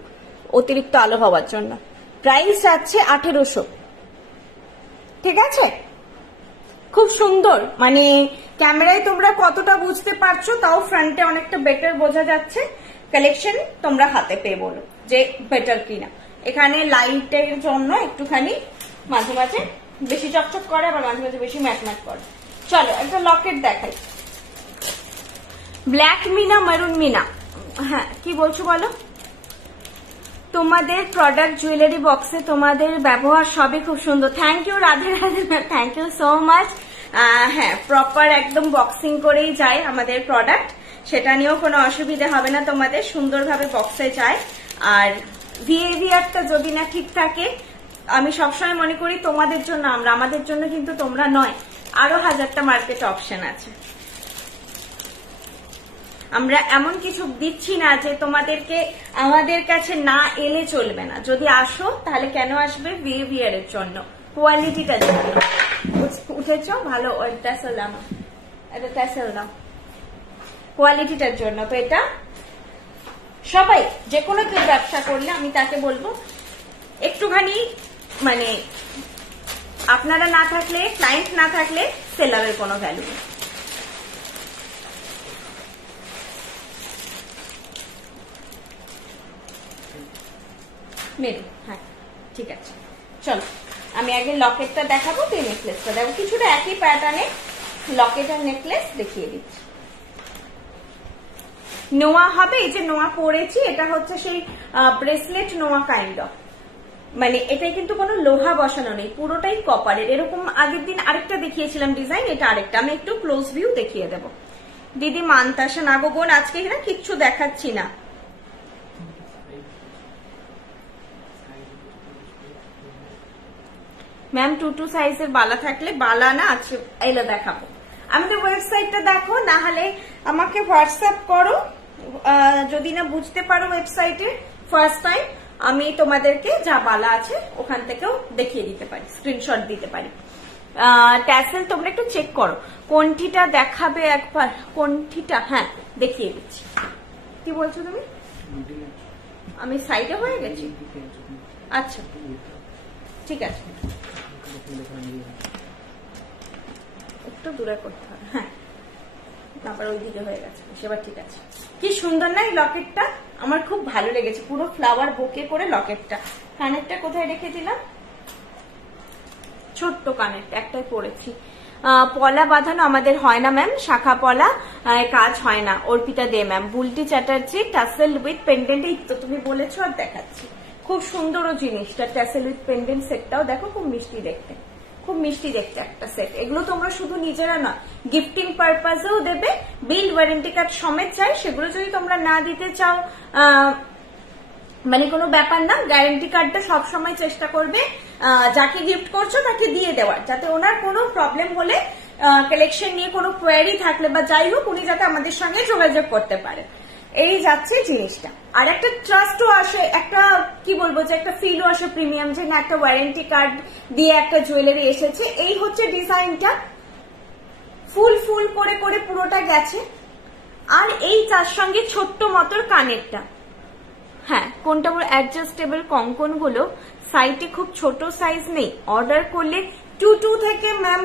অতিরিক্ত আলো হওয়ার জন্য। প্রাইস আছে 1800, ঠিক আছে? খুব সুন্দর, মানে ক্যামেরায় তোমরা কতটা বুঝতে পারছো, তাও ফ্রন্টে অনেকটা বেটার বোঝা যাচ্ছে। কালেকশন তোমরা হাতে পেয়ে বলো যে বেটার কিনা। এখানে লাইটের জন্য একটুখানি মাঝে মাঝে বেশি চকচক করে, আবার মাঝে মাঝে বেশি ম্যাট করে। চলো একটা লকেট দেখাই, ব্ল্যাক মিনা, মারুন মিনা। হ্যাঁ কি বলছো বলো? তোমাদের প্রোডাক্ট জুয়েলারি বক্সে তোমাদের ব্যবহার সবই খুব সুন্দর। Thank you Radhe Radhe, thank you so much. হ্যাঁ, প্রপার একদম বক্সিং করেই যায় আমাদের প্রোডাক্ট, সেটা নিয়েও কোনো অসুবিধা হবে না তোমাদের, সুন্দরভাবে বক্সে যায়। আর বিহেভিয়ারটা যদি না ঠিক থাকে, আমি সবসময় মনে করি তোমাদের জন্য আমরা, আমাদের জন্য কিন্তু তোমরা নয়, আরো হাজারটা মার্কেট অপশন আছে। আমরা এমন কিছু দিচ্ছি না যে তোমাদেরকে আমাদের কাছে না এলে চলবে না, যদি আসো তাহলে কেন আসবে? বিহেভিয়ারের জন্য, কোয়ালিটিটার জন্য। উঠেছ ভালো, ট্যাসেল দাও, এটা ট্যাসেল দাও, কোয়ালিটিটার জন্য। তো এটা সবাই যে কোনো কেউ ব্যবসা করলে আমি তাকে বলবো একটুখানি মানে আপনারা না থাকলে, ক্লায়েন্ট না থাকলে সেলারের কোনো ভ্যালু নেই। মেরু, হ্যাঁ ঠিক আছে, চলো আমি আগে লকেটটা দেখাবো, তুই নেকলেসটা দেখো, কিছুটা একই প্যাটার্নে লকেট আর নেকলেস দেখিয়ে দিচ্ছি। নোয়া হবে, এই যে নোয়া পরেছি এটা হচ্ছে সেই ব্রেসলেট নোয়া কাইন্ড অফ, মানে এটাই কিন্তু কোনো লোহা বসানো নেই, পুরোটাই কপারের। এরকম আগের দিন আরেকটা দেখিয়েছিলাম ডিজাইন, এটা আরেকটা, আমি একটু ক্লোজ ভিউ দেখিয়ে দেবো। দিদি মানতাসা না গো বোন, আজকে না কিচ্ছু দেখাচ্ছি না। ম্যাম 2 সাইজের বালা থাকলে, বালা না আছে এলো দেখাবো। আমাদের ওয়েবসাইটটা দেখো, না হলে আমাকে হোয়াটসঅ্যাপ করো, যদি না বুঝতে পারো ওয়েবসাইটে ফার্স্ট টাইম, আমি তোমাদেরকে যা বালা আছে ওখান থেকেও দেখিয়ে দিতে পারি, স্ক্রিনশট দিতে পারি। ট্যাসেল তোমরা একটু চেক করো, কোনটিটা দেখাবে একবার, কোনটিটা, হ্যাঁ দেখিয়ে দিচ্ছি। কি বলছো তুমি? আমি সাইডে হয়ে গেছি, আচ্ছা ঠিক আছে, একটু দূরে করতে হবে, হ্যাঁ তারপর ওইদিকে হয়ে গেছে, সেবার ঠিক আছে। কি সুন্দর না এই লকেটটা, আমার খুব ভালো লেগেছে, পুরো ফ্লাওয়ার বোকে করে লকেটটা। কানেরটা কোথায় রেখে দিলাম? ছোট্ট কানেরটা একটাই পরেছি। পলা বাঁধানো আমাদের হয় না ম্যাম, শাখা পলা কাজ হয় না। Arpita De ma'am, Bulti Chatterjee, tassel with pendant, এই তো তুমি বলেছো আর দেখাচ্ছি। খুব সুন্দর ও জিনিসটা, টাসেল উইথ পেন্ডেন্ট সেটটাও দেখো, খুব মিষ্টি দেখতে, খুব মিষ্টি দেখতে একটা সেট। এগুলো তোমরা শুধু নিজেরা না, গিফটিং পারপাজেও দেবে, বিল ওয়ারেন্টি কার্ড সমেত চাই, সেগুলো যদি তোমরা না দিতে চাও মানে কোনো ব্যাপার না, গ্যারেন্টি কার্ডটা সবসময় চেষ্টা করবে যাকে গিফট করছো তাকে দিয়ে দেওয়ার, যাতে ওনার কোনো প্রবলেম হলে, কালেকশন নিয়ে কোনো কোয়ারি থাকলে বা যাই হোক, উনি যাতে আমাদের সঙ্গে যোগাযোগ করতে পারে। এই যাচ্ছে জিনিসটা। আর একটা ট্রাস্টও আসে, একটা কি বলবো যে একটা ফিলও আসে প্রিমিয়াম, যে না একটা ওয়ারেন্টি কার্ড দিয়ে একটা জুয়েলারি এসেছে। এই হচ্ছে ডিজাইনটা, ফুল ফুল করে করে পুরোটা গেছে, আর এই তার সঙ্গে ছোট্ট মতোর কানেরটা। হ্যাঁ, কোনটা বড় অ্যাডজাস্টেবল কঙ্কন গুলো সাইটে খুব ছোট সাইজ নেই, অর্ডার করলে 2 থেকে ম্যাম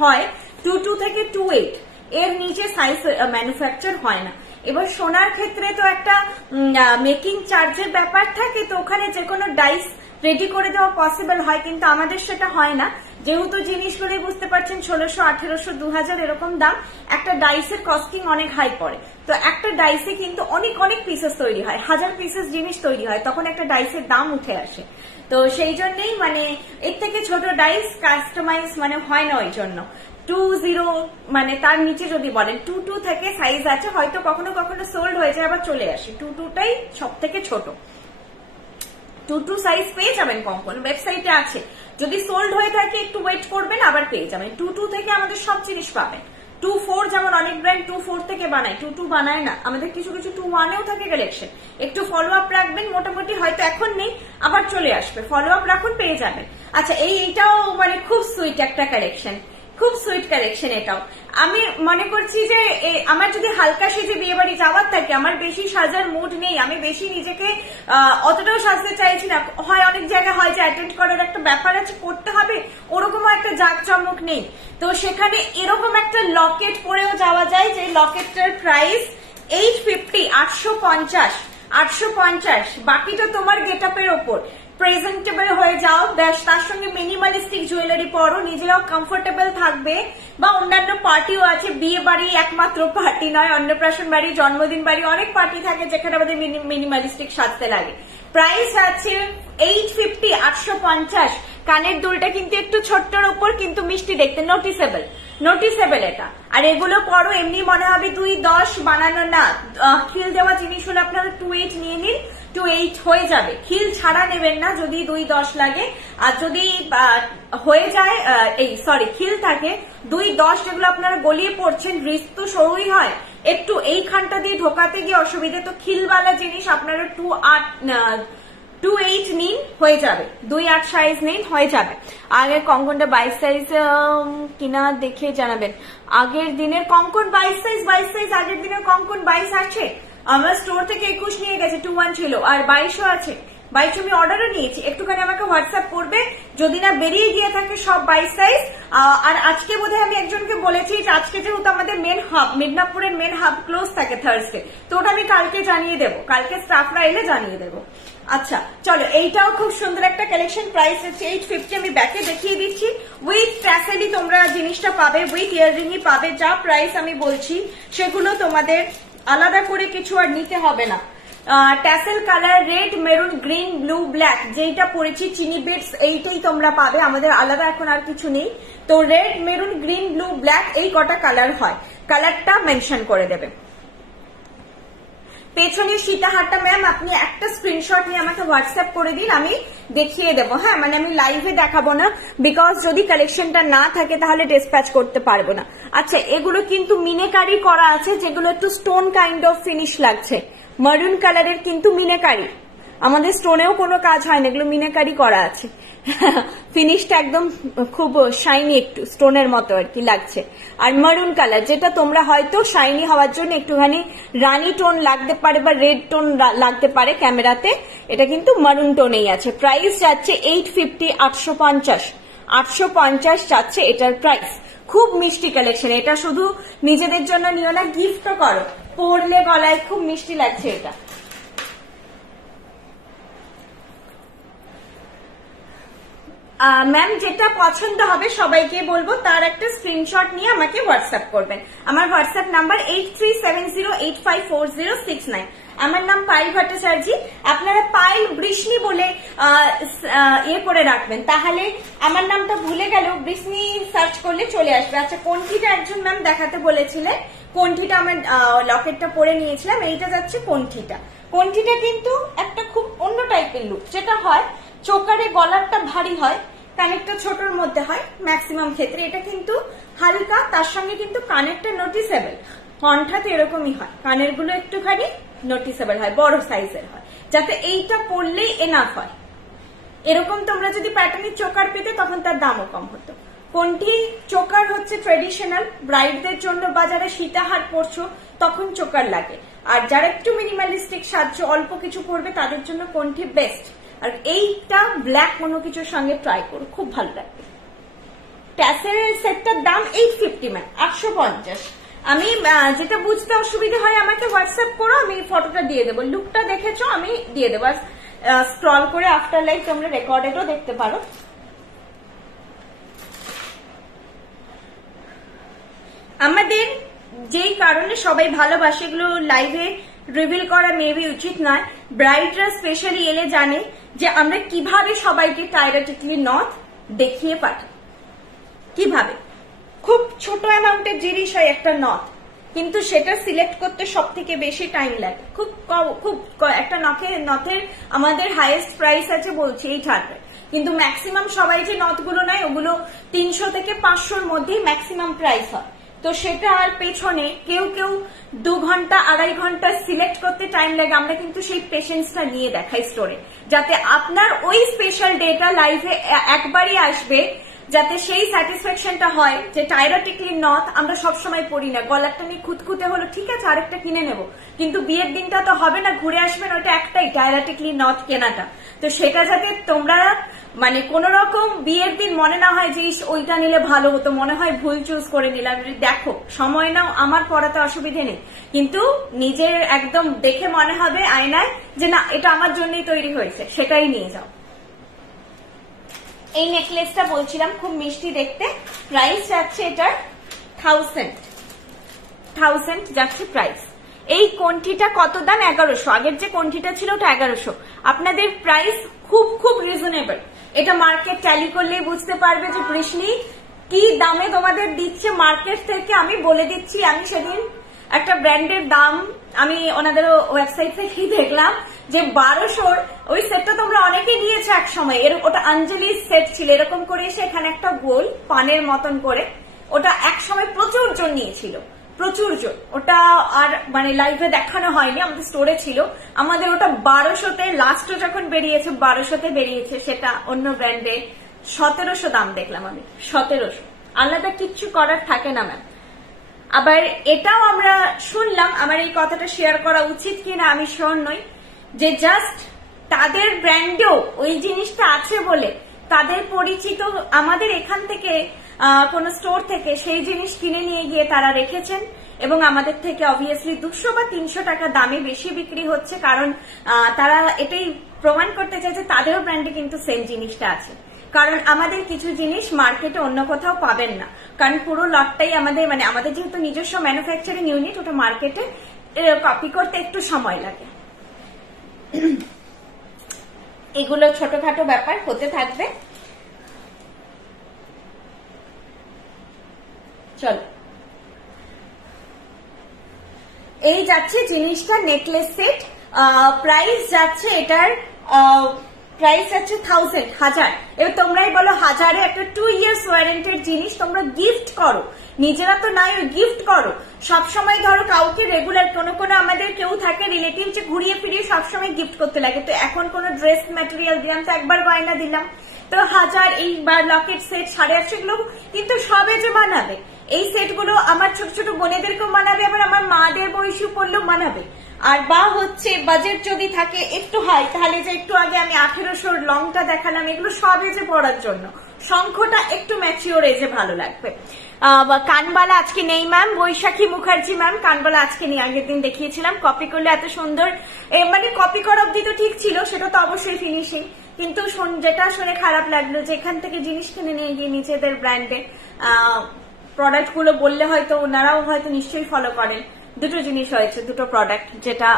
হয় 2 থেকে 2.8, এর নিচে সাইজ ম্যানুফ্যাকচার হয় না। এবার সোনার ক্ষেত্রে তো একটা মেকিং চার্জের ব্যাপার থাকে, তো ওখানে যে কোনো ডাইস রেডি করে দেওয়া পসিবল হয়, কিন্তু আমাদের সেটা হয় না, যেহেতু জিনিসগুলি বুঝতে পারছেন 1600, 1800, 2000 এরকম দাম, একটা ডাইসের কস্টিং অনেক হাই পড়ে। তো একটা ডাইসে কিন্তু অনেক অনেক পিসেস তৈরি হয়, 1000 পিসেস জিনিস তৈরি হয়, তখন একটা ডাইসের দাম উঠে আসে। তো সেই জন্যই মানে এর থেকে ছোট ডাইস কাস্টমাইজ মানে হয় না, ওই জন্য 20 মানে তার নিচে যদি বলেন 22 থেকে সাইজ আছে, হয়তো কখনো কখনো সোল্ড হয়ে যায় আবার চলে আসে, 22টাই সব থেকে ছোট। 22 সাইজ পেয়ে যাবেন কঙ্কন, ওয়েবসাইটে আছে, যদি সোল্ড হয়ে থাকে একটু ওয়েট করবেন, আবার পেয়ে যাবেন। 22 থেকে আমাদের সব জিনিস পাবেন। 24 যেমন অনেক ব্র্যান্ড 24 থেকে বানায়, 22 বানায় না, আমাদের কিছু কিছু 21-এও থাকে কালেকশন। একটু ফলো আপ রাখবেন, মোটামুটি হয়তো এখন নেই, আবার চলে আসবে, ফলো আপ রাখুন, পেয়ে যাবেন। আচ্ছা, এইটাও মানে খুব সুইট একটা কালেকশন, খুব সুইট কালেকশন এটাও। আমি মনে করছি যে আমার যদি হালকা সেজে বিয়ে বাড়ি যাওয়ার থাকে, আমার বেশি সাজার মুড নেই, আমি বেশি নিজেকে অতটাও সাজতে চাইছি না, হয় অনেক জায়গায় হয় যে অ্যাটেন্ড করার একটা ব্যাপার আছে, করতে হবে, ওরকম একটা জাঁকজমক নেই, তো সেখানে এরকম একটা লকেট পরেও যাওয়া যায়, যে লকেটটার প্রাইস 850, 850, বাকিটা তোমার গেট আপের ওপর। প্রেজেন্টেবল হয়ে যাও, ব্যাস, তার সঙ্গে মিনিমালিস্টিক জুয়েলারি পরো, নিজেরাও কমফোর্টেবল থাকবে, বা অন্যান্য পার্টিও আছে, বিয়ে বাড়ি একমাত্র পার্টি নয়, অন্নপ্রাশন বাড়ি, জন্মদিন বাড়ি, অনেক পার্টি থাকে যেখানে আমাদের মিনিমালিস্টিক সাজতে লাগে। প্রাইস আছে 850, 850। কানের দুলটা কিন্তু একটু ছোট্টর উপর, কিন্তু মিষ্টি দেখতে, নোটিসেবল এটা। আর এগুলো পরো এমনি মনে হবে 2.10 বানানো না, খিল দেওয়া জিনিস হলে আপনারা 2.8 নিয়ে নিন, 2.8 হয়ে যাবে। খিল ছাড়া নেবেন না যদি 2.10 লাগে। আর যদি হয়ে যায় খিল থাকে 2.10, যেগুলো আপনারা গলিয়ে পড়ছেন, রিস্ক তো সরুই হয়, একটু এইখানটা দিয়ে ঢোকাতে গিয়ে অসুবিধে, তো খিলওয়ালা জিনিস আপনারা 2.8 নিন, হয়ে যাবে। 2.8 সাইজ নিন, হয়ে যাবে। আগের কঙ্কনটা 22 সাইজ কিনা দেখে জানাবেন। আগের দিনের কঙ্কন 22 সাইজ, আগের দিনের কঙ্কন 22 আছে। আমার স্টোর থেকে 21 নিয়ে গেছে, 21 ছিল, আর 22ও আছে। 22 আমি অর্ডারও নিয়েছি, একটুখানি আমাকে হোয়াটসঅ্যাপ করবে যদি না বেরিয়ে গিয়ে থাকে সব 22 সাইজ। আর আজকে বোধহয় আমি একজনকে বলেছি যে আজকে যেহেতু আমাদের মেন হাব, মিদনাপুরের মেন হাব ক্লোজ থাকে থার্সডে, তো ওটা আমি কালকে জানিয়ে দেবো, কালকে স্টাফরা এলে জানিয়ে দেবো। আচ্ছা চলো, এইটাও খুব সুন্দর একটা কালেকশন, প্রাইস হচ্ছে 850। আমি ব্যাকে দেখিয়ে দিচ্ছি, উইথ ট্যাসেলই তোমরা জিনিসটা পাবে, উইথ ইয়াররিংই পাবে। যা প্রাইস আমি বলছি সেগুলো তোমাদের আলাদা করে কিছু আর নিতে হবে না। Tassel colour red, maroon, green, blue, black, যেইটা পরেছি চিনি বিটস, এইটাই তোমরা পাবে, আমাদের আলাদা এখন আর কিছু নেই। তো red, maroon, green, blue, black, এই কটা কালার হয়, কালারটা মেনশন করে দেবে। পেছনের সীতাহারটা ম্যাম আপনি একটা স্ক্রিনশট নিয়ে আমাকে হোয়াটসঅ্যাপ করে দিন, আমি দেখিয়ে দেবো। হ্যাঁ, মানে আমি লাইভে দেখাবো না, বিকজ যদি কালেকশনটা না থাকে তাহলে ডিসপ্যাচ করতে পারবো না। আচ্ছা, এগুলো কিন্তু মিনেকারি করা আছে, যেগুলো একটু স্টোন কাইন্ড অফ ফিনিশ লাগছে, মারুন কালারের কিন্তু মিনেকারি, আমাদের স্টোনেও কোনো কাজ হয় না, এগুলো মিনেকারি করা আছে। ফিনিশটা একদম খুব শাইনি, একটু স্টোনের মতো আর কি লাগছে। আর মারুন কালার, যেটা তোমরা হয়তো শাইনি হওয়ার জন্য একটুখানি রানি টোন লাগতে পারে বা রেড টোন লাগতে পারে ক্যামেরাতে, এটা কিন্তু মারুন টোনেই আছে। প্রাইস যাচ্ছে 850, 850 যাচ্ছে এটার প্রাইস। খুব মিষ্টি কালেকশন, এটা শুধু নিজেদের জন্য নিও না, গিফটও করো, পরলে গলায় খুব মিষ্টি লাগছে এটা। ম্যাম যেটা পছন্দ হবে সবাইকে বলবো, তার একটা স্ক্রিনশট নিয়ে আমাকে হোয়াটসঅ্যাপ করবেন। আমার হোয়াটসঅ্যাপ নাম্বার 8370854069। আমার নাম পায়েল ভট্টাচার্য। আপনারা পায়েল বৃষ্ণি বলে করে রাখবেন, তাহলে আমার নামটা ভুলে গেলেও বৃষ্ণি সার্চ করলে চলে আসবে। আচ্ছা, কোনটিটা একজন ম্যাম দেখাতে বলেছিলেন, কোনটিটা আমার লকেটটা পরে নিয়েছিলাম, এইটা যাচ্ছে কোনটিটা। কোনটিটা কিন্তু একটা খুব অন্য টাইপের লুক, যেটা হয় চোকারে গলারটা ভারী হয়, কানেরটা ছোটর মধ্যে হয় ম্যাক্সিমাম ক্ষেত্রে, এটা কিন্তু হালকা, তার সঙ্গে কিন্তু কানেরটা নোটিসেবল। কণ্ঠা তো এরকমই হয়, কানের গুলো একটুখানি নোটিসেবল হয়, বড় সাইজের হয়, যাতে এইটা পরলেই এনাফ হয়। এরকম তোমরা যদি প্যাটার্নের চোকার পেতে তখন তার দামও কম হতো। কোনটি চোকার হচ্ছে ট্রেডিশনাল, ব্রাইডদের জন্য বা যারা সীতাহার পরছো তখন চোকার লাগে, আর যারা একটু মিনিমালিস্টিক সাজছ, অল্প কিছু পরবে, তাদের জন্য কোনটি বেস্ট। আর এইটা ব্ল্যাক কোনো কিছুর সঙ্গে ট্রাই করো, খুব ভালো লাগবে। ট্যাসেলের সেটটার দাম 850 ম্যাম, 850। আমি যেটা বুঝতে অসুবিধা হয় আমাকে হোয়াটসঅ্যাপ করো, আমি ফটোটা দিয়ে দেবো, লুকটা দেখেছো আমি দিয়ে দেবো। স্ক্রল করে আফটার লাইক তোমরা রেকর্ডেডও দেখতে পারো। আমাদের যেই কারণে সবাই ভালোবাসে, এগুলো লাইভে রিভিল করা মেবি উচিত নয়, ব্রাইডরা স্পেশালি এলে জানে যে আমরা কিভাবে সবাইকে টাইরাটিকলি নথ দেখিয়ে পাঠাই, কিভাবে। খুব ছোট অ্যামাউন্টের জিনিস হয় একটা নথ, কিন্তু সেটা সিলেক্ট করতে সব থেকে বেশি টাইম লাগে। খুব একটা নথের আমাদের হাইয়েস্ট প্রাইস আছে বলছি 800, কিন্তু ম্যাক্সিমাম সবাই যে নথগুলো নেয় ওগুলো 300 থেকে 500-র মধ্যেই ম্যাক্সিমাম প্রাইস হয়। তো সেটা আর পেছনে কেউ 2 ঘন্টা 2.5 ঘন্টা সিলেক্ট করতে টাইম লাগে, আমরা কিন্তু সেই পেশেন্সটা নিয়ে দেখাই স্টোরে, যাতে আপনার ওই স্পেশাল ডেটা লাইভে একবারই আসবে, যাতে সেই স্যাটিসফ্যাকশনটা হয় যে টাইরাটিকলি নথ আমরা সবসময় পরি না, গলারটা নিয়ে খুঁতখুঁতে হলো, ঠিক আছে আরেকটা কিনে নেব, কিন্তু বিয়ের দিনটা তো হবে না, ঘুরে আসবেন ওটা একটাই টাইরাটিকলি নথ কেনাটা। তো সেটা যাতে তোমরা মানে কোন রকম বিয়ের দিন মনে না হয় যে ওইটা নিলে ভালো হতো, মনে হয় ভুল চুজ করে নিলাম। দেখো, সময় নাও, আমার পড়াতে অসুবিধে নেই, কিন্তু নিজের একদম দেখে মনে হবে আয়নায় যে না এটা আমার জন্যই তৈরি হয়েছে, সেটাই নিয়ে যাও। এই নেকলেসটা বলছিলাম খুব মিষ্টি দেখতে, প্রাইস যাচ্ছে এটার 1000 যাচ্ছে প্রাইস। এই কোনটিটা কত দাম? 1100। আগের যে কোনটিটা ছিল ওটা 1100, আপনাদের প্রাইস খুব খুব রিজনেবল। এটা মার্কেট ট্যালি করলেই বুঝতে পারবে যে বৃষ্ণি কি দামে তোমাদের দিচ্ছে মার্কেট থেকে। আমি বলে দিচ্ছি, আমি সেদিন একটা ব্র্যান্ডের দাম আমি ওনাদের ওয়েবসাইট থেকেই দেখলাম যে 1200 ওই সেটটা তোমরা অনেকেই নিয়েছে এক সময়। ওটা অঞ্জলির সেট ছিল, এরকম করে এসে এখানে একটা গোল পানের মতন করে, ওটা এক সময় প্রচুর জন নিয়েছিল, প্রচুর জন। ওটা আর মানে লাইভে দেখানো হয়নি, আমাদের স্টোরে ছিল। আমাদের ওটা 1200-তে লাস্টে যখন বেরিয়েছে 1200-তে বেরিয়েছে, সেটা অন্য ব্র্যান্ডে 1700 দাম দেখলাম আমি, 1700। আলাদা কিচ্ছু করার থাকে না ম্যাম। আবার এটাও আমরা শুনলাম, আমার এই কথাটা শেয়ার করা উচিত কিনা আমি শিওর নই, যে জাস্ট তাদের ব্র্যান্ডেও ওই জিনিসটা আছে বলে তাদের পরিচিত আমাদের এখান থেকে কোন স্টোর থেকে সেই জিনিস কিনে নিয়ে গিয়ে তারা রেখেছেন এবং আমাদের থেকে অবভিয়াসলি 200 বা 300 টাকা দামে বেশি বিক্রি হচ্ছে, কারণ তারা এটাই প্রমাণ করতে চাইছে তাদেরও ব্র্যান্ডে কিন্তু সেম জিনিসটা আছে। কারণ আমাদের কিছু জিনিস মার্কেটে অন্য কোথাও পাবেন না, কারণ পুরো লটটাই আমাদের মানে আমাদের যেহেতু নিজস্ব ম্যানুফ্যাকচারিং ইউনিট, ওটা মার্কেটে কপি করতে একটু সময় লাগে। এগুলো ছোটখাটো ব্যাপার হতে থাকবে। চলো, এই যাচ্ছে জিনিসটা নেকলেস সেট, প্রাইস যাচ্ছে এটার প্রাইস আছে 1000। এবার তোমরাই বলো, 1000-এ একটা 2 years ওয়ারেন্টির জিনিস তোমরা গিফট করো, নিজেরা তো নাই, গিফট করো। সবসময় ধরো কাউকে রেগুলার কোনো আমাদের কেউ থাকে রিলেটিভ যে ঘুরিয়ে ফিরিয়ে সবসময় গিফট করতে লাগে, তো এখন কোনো ড্রেস ম্যাটেরিয়াল দিলাম তো একবার গয়না দিলাম, তো 1000 এই লকেট সেট 850 এগুলো কিন্তু সবে যে বানাবে। এই সেটগুলো আমার ছোট ছোট বোনেদেরকেও মানাবে, আবার আমার মাদের বয়সী পড়লেও মানাবে। আর বা হচ্ছে বাজেট যদি থাকে একটু হাই, তাহলে যে একটু আগে আমি 1800 লংটা দেখালাম, এগুলো সব এজে পড়ার জন্য, শঙ্খটা একটু ম্যাচিওর এজে ভালো লাগবে। কানবালা আজকে নেই ম্যাম, বৈশাখী মুখার্জি ম্যাম কানবালা আজকে নেই, আগের দিন দেখিয়েছিলাম। কপি করলে এত সুন্দর, মানে কপি করা অব্দি তো ঠিক ছিল, সেটা তো অবশ্যই ফিনিশিং, কিন্তু যেটা শুনে খারাপ লাগলো যে এখান থেকে জিনিস কিনে নিয়ে গিয়ে নিজেদের ব্র্যান্ডে প্রোডাক্ট গুলো বললে হয়তো ওনারাও হয়তো নিশ্চয়ই ফলো করেন। দুটো জিনিস হয়েছে, দুটো প্রোডাক্ট, যেটা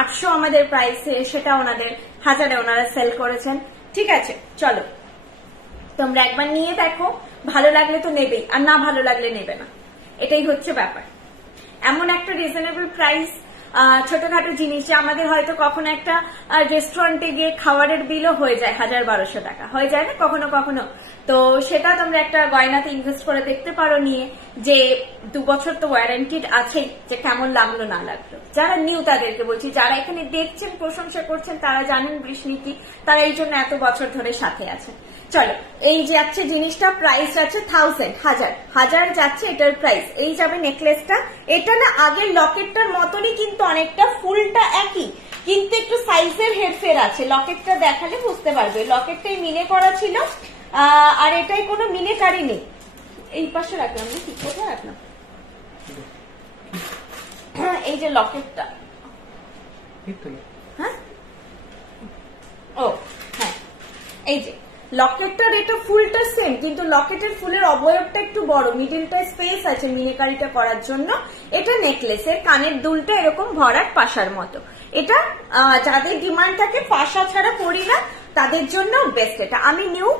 800 আমাদের প্রাইসে, সেটা ওনাদের 1000-এ ওনারা সেল করেছেন। ঠিক আছে, চলো তোমরা একবার নিয়ে দেখো, ভালো লাগলে তো নেবেই, আর না ভালো লাগলে নেবে না, এটাই হচ্ছে ব্যাপার। এমন একটা রিজনেবল প্রাইস, ছোটখাটো জিনিস যে আমাদের হয়তো কখনো একটা রেস্টুরেন্টে গিয়ে খাবারের বিলও হয়ে যায় 1000-1200 টাকা, হয়ে যায় না কখনো কখনো। তো সেটা তোমরা একটা গয়নাতে ইনভেস্ট করে দেখতে পারো নিয়ে, যে 2 বছর তো ওয়ারেন্টিড আছেই, যে কেমন লাগলো না লাগলো। যারা নিউ তাদেরকে বলছি, যারা এখানে দেখছেন প্রশংসা করছেন তারা জানেন বৃষ্ণি কি, তারা এই জন্য এত বছর ধরে সাথে আছেন। চলো, এই যাচ্ছে জিনিসটা, প্রাইস যাচ্ছে 1000 যাচ্ছে এটার প্রাইস। এই যাবে নেকলেসটা, এটা না আগের লকেটটার মতনই কিন্তু অনেকটা, ফুলটা একই কিন্তু একটু সাইজের হেরফের আছে। লকেটটা দেখালে বুঝতে পারবে, লকেটটাই মিনে করা ছিল আর এটাই কোনো মিনেকারি নেই। এই পাশে রাখলাম নাকি, কোথায় রাখলাম, এই যে লকেটটা, হ্যাঁ ও হ্যাঁ, এই যে লকেটটার এটা ফুলটা সেম, কিন্তু লকেটের ফুলের অবয়বটা একটু বড়, মিডিলটা স্পেস আছে মিনেকারিটা করার জন্য। এটা নেকলেসের কানের দুলটা এরকম ভরাট পাশার মতো। এটা যাদের ডিমান্ড থাকে পাশা ছাড়া পরি না তাদের জন্য বেস্ট। এটা আমি নিউ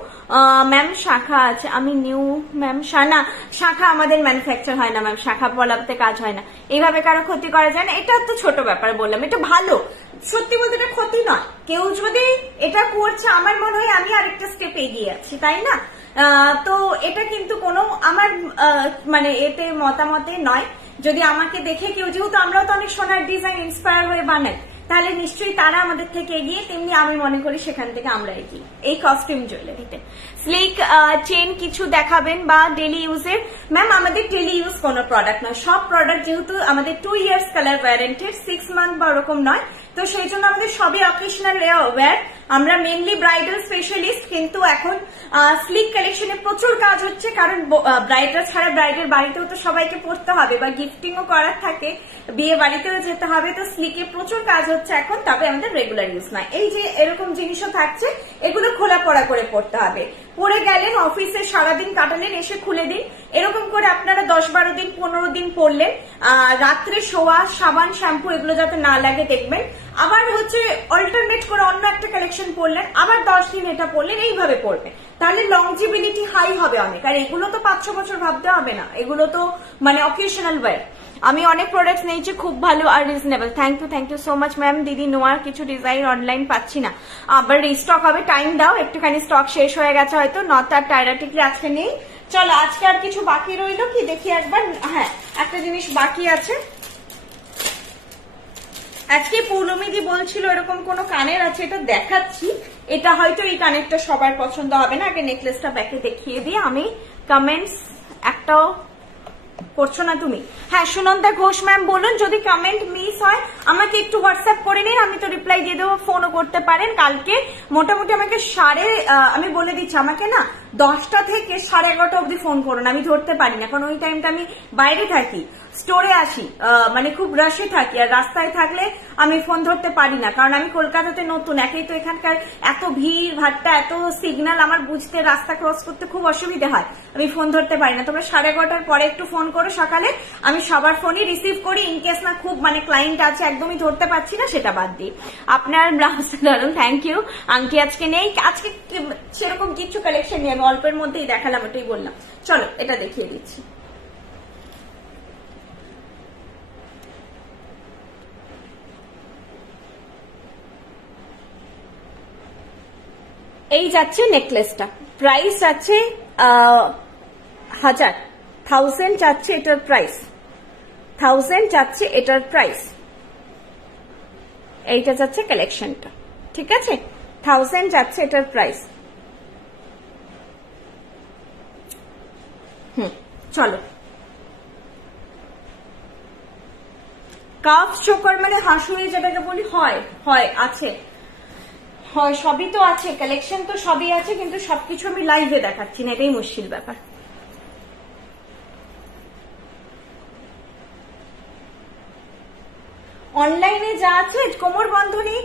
ম্যাম শাখা আছে, আমি নিউ ম্যাম না শাখা আমাদের ম্যানুফ্যাকচার হয় না ম্যাম, শাখা বলাতে কাজ হয় না, এইভাবে কারো ক্ষতি করা যায় না। এটা তো ছোট ব্যাপার বললাম, এটা ভালো, সত্যি বলতে এটা ক্ষতি নয়। কেউ যদি এটা করছে আমার মনে হয় আমি আরেকটা স্টেপ এগিয়ে আছি, তাই না? তো এটা কিন্তু কোনো আমার মানে এতে মতামতে নয়। যদি আমাকে দেখে কেউ, যেহেতু আমরাও তো অনেক সোনার ডিজাইন ইন্সপায়ার হয়ে বানাই, তাহলে নিশ্চয়ই তারা আমাদের থেকে এগিয়ে, তেমনি আমি মনে করি সেখান থেকে আমরা এগিয়ে। এই কস্টিউম জুয়েলারিতে স্লিক চেন কিছু দেখাবেন বা ডেলি ইউজের? ম্যাম আমাদের ডেলি ইউজ কোনো প্রোডাক্ট নয়, সব প্রোডাক্ট যেহেতু আমাদের 2 years কালার ওয়ারেন্টির, 6 month বা ওরকম নয়, তো সেই জন্য আমাদের সবই অকেশনাল ওয়্যার। আমরা মেনলি ব্রাইডাল স্পেশালিস্ট, কিন্তু এখন স্লিক কালেকশনে প্রচুর কাজ হচ্ছে, কারণ ব্রাইডাল ছাড়া ব্রাইডের বাড়িতেও তো সবাইকে পড়তে হবে বা গিফটিংও করার থাকে, বিয়ে বাড়িতেও যেতে হবে, তো স্লিকে প্রচুর কাজ হচ্ছে এখন। তবে আমাদের রেগুলার ইউজ নয়। এই যে এরকম জিনিসও থাকছে, এগুলো খোলা পড়া করে পড়তে হবে। পরে গেলেন অফিসে সারাদিন কাটালেন, এসে খুলে দিন, এরকম করে আপনারা 10-12 দিন 15 দিন পরলেন, রাত্রে শোয়া, সাবান, শ্যাম্পু এগুলো যাতে না লাগে দেখবেন। আবার হচ্ছে অল্টারনেট করে অন্য একটা কালেকশন পরলেন, আবার 10 দিন এটা পরলেন, এইভাবে পরবেন, তাহলে লংজিবিলিটি হাই হবে অনেক। আর এগুলো তো 5-6 বছর ভাবতে হবে না, এগুলো তো মানে অকেশনাল ওয়্যার। আমি অনেক প্রোডাক্টস নিয়েছি, খুব ভালো আর reasonable. Thank you so much ma'am. দিদি নোয়ার কিছু ডিজাইন অনলাইন পাচ্ছি না, আবার রিস্টক হবে, টাইম দাও, একটুখানি স্টক শেষ হয়ে গেছে হয়তো, নটার টাইরাটিকলি আজকে নেই। চলো আজকে আর কিছু বাকি রইলো কি দেখি একবার। হ্যাঁ, একটা জিনিস বাকি আছে। আজকে পৌলমিদি বলছিল এরকম কোন কানের আছে, এটা দেখাচ্ছি। এটা হয়তো এই কানেরটা সবার পছন্দ হবে না, আগে নেকলেসটা ব্যাকে দেখিয়ে দিয়ে আমি কমেন্টস একটাও করছো না তুমি। হ্যাঁ, সুনন্দা ঘোষ ম্যাম বলুন, যদি কমেন্ট মিস হয় আমাকে একটু হোয়াটসঅ্যাপ করে নিন, আমি তো রিপ্লাই দিয়ে দেবো, ফোনও করতে পারেন। কালকে মোটামুটি আমাকে আমি বলে দিচ্ছি, আমাকে না 10টা থেকে 11:30 অব্দি ফোন করুন, আমি ধরতে পারি না, কারণ ওই টাইমটা আমি বাইরে থাকি, স্টোরে আসি, মানে খুব রাশে থাকি, আর রাস্তায় থাকলে আমি ফোন ধরতে পারি না, কারণ আমি কলকাতাতে নতুন, একেই তো এখানকার এত ভিড় ভাট্টা, এত সিগন্যাল, আমার বুঝতে, রাস্তা ক্রস করতে খুব অসুবিধা হয়, আমি ফোন ধরতে পারি না। তোমরা 11:30 পরে একটু ফোন করো সকালে, আমি সবার ফোনই রিসিভ করি, ইনকেস না খুব মানে ক্লায়েন্ট আছে একদমই ধরতে পারছি না, সেটা বাদ দিই। আপনার ব্লাউজ দারুন, থ্যাংক ইউ। আংটি আজকে নেই, আজকে সেরকম কিছু কালেকশন নেই, আমি অল্পের মধ্যেই দেখালাম, ওটাই বললাম। চলো এটা দেখিয়ে দিচ্ছি। এই যাচ্ছে নেকলেসটা, প্রাইস যাচ্ছে 1000 যাচ্ছে এটার প্রাইস, 1000 যাচ্ছে এটার প্রাইস, এইটা যাচ্ছে কালেকশনটা, ঠিক আছে, 1000 যাচ্ছে এটার প্রাইস। চলো, কাফ চোকার মানে হাসুই যেটাকে বলি, হয় আছে, হয় সবই তো আছে, কালেকশন তো সবই আছে, কিন্তু সবকিছু আমি লাইভে দেখাচ্ছি না, এটাই মুশকিল ব্যাপার। অনলাইনে যা আছে কোমর বন্ধনী,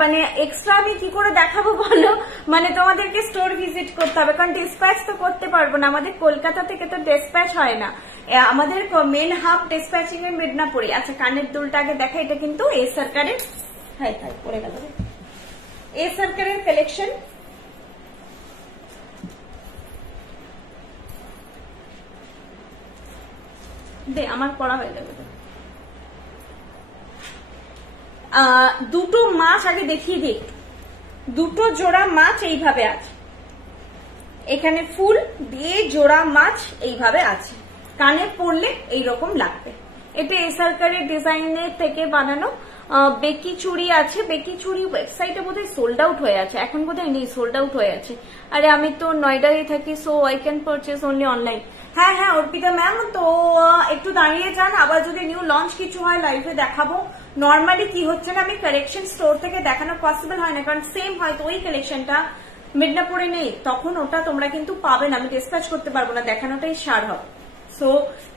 মানে এক্সট্রা আমি কি করে দেখাবো বলো, মানে তোমাদেরকে স্টোর ভিজিট করতে হবে, কারণ ডিসপ্যাচ তো করতে পারবো না, আমাদের কলকাতা থেকে তো ডিসপ্যাচ হয় না, আমাদের মেন হাব ডিসপ্যাচিং এর মিদনাপুরে। আচ্ছা, কানের দুলটা আগে দেখা, এটা কিন্তু এ সরকারের, হ্যাঁ পড়ে গেল, এ সরকারের কালেকশন। দে আমার পড়া হয়ে যাবে। দুটো মাছ আগে দেখিয়ে দিই, দুটো জোড়া মাছ এইভাবে আছে, এখানে ফুল দিয়ে জোড়া মাছ এইভাবে আছে, কানে পরলে এইরকম লাগবে। এটা এ সরকারের ডিজাইনের থেকে বানানো। বেকি চুড়ি আছে, বেকি চুড়ি ওয়েবসাইটে বোধহয় সোল্ড আউট হয়ে আছে, এখন বোধহয় নেই, সোল্ড আউট হয়ে আছে। আরে আমি তো নয়ডায় থাকি, so I can purchase only online. হ্যাঁ অর্পিতা ম্যাম, তো একটু দাঁড়িয়ে যান, আবার যদি নিউ লঞ্চ কিছু হয় লাইভে দেখাবো। নর্মালি কি হচ্ছে না, আমি কালেকশন স্টোর থেকে দেখানো পসিবল হয় না, কারণ সেম হয়তো ওই কালেকশনটা মিদনাপুরে নেই, তখন ওটা তোমরা কিন্তু পাবে না, আমি ডিসপ্যাচ করতে পারবো না, দেখানোটাই সার হবে। সো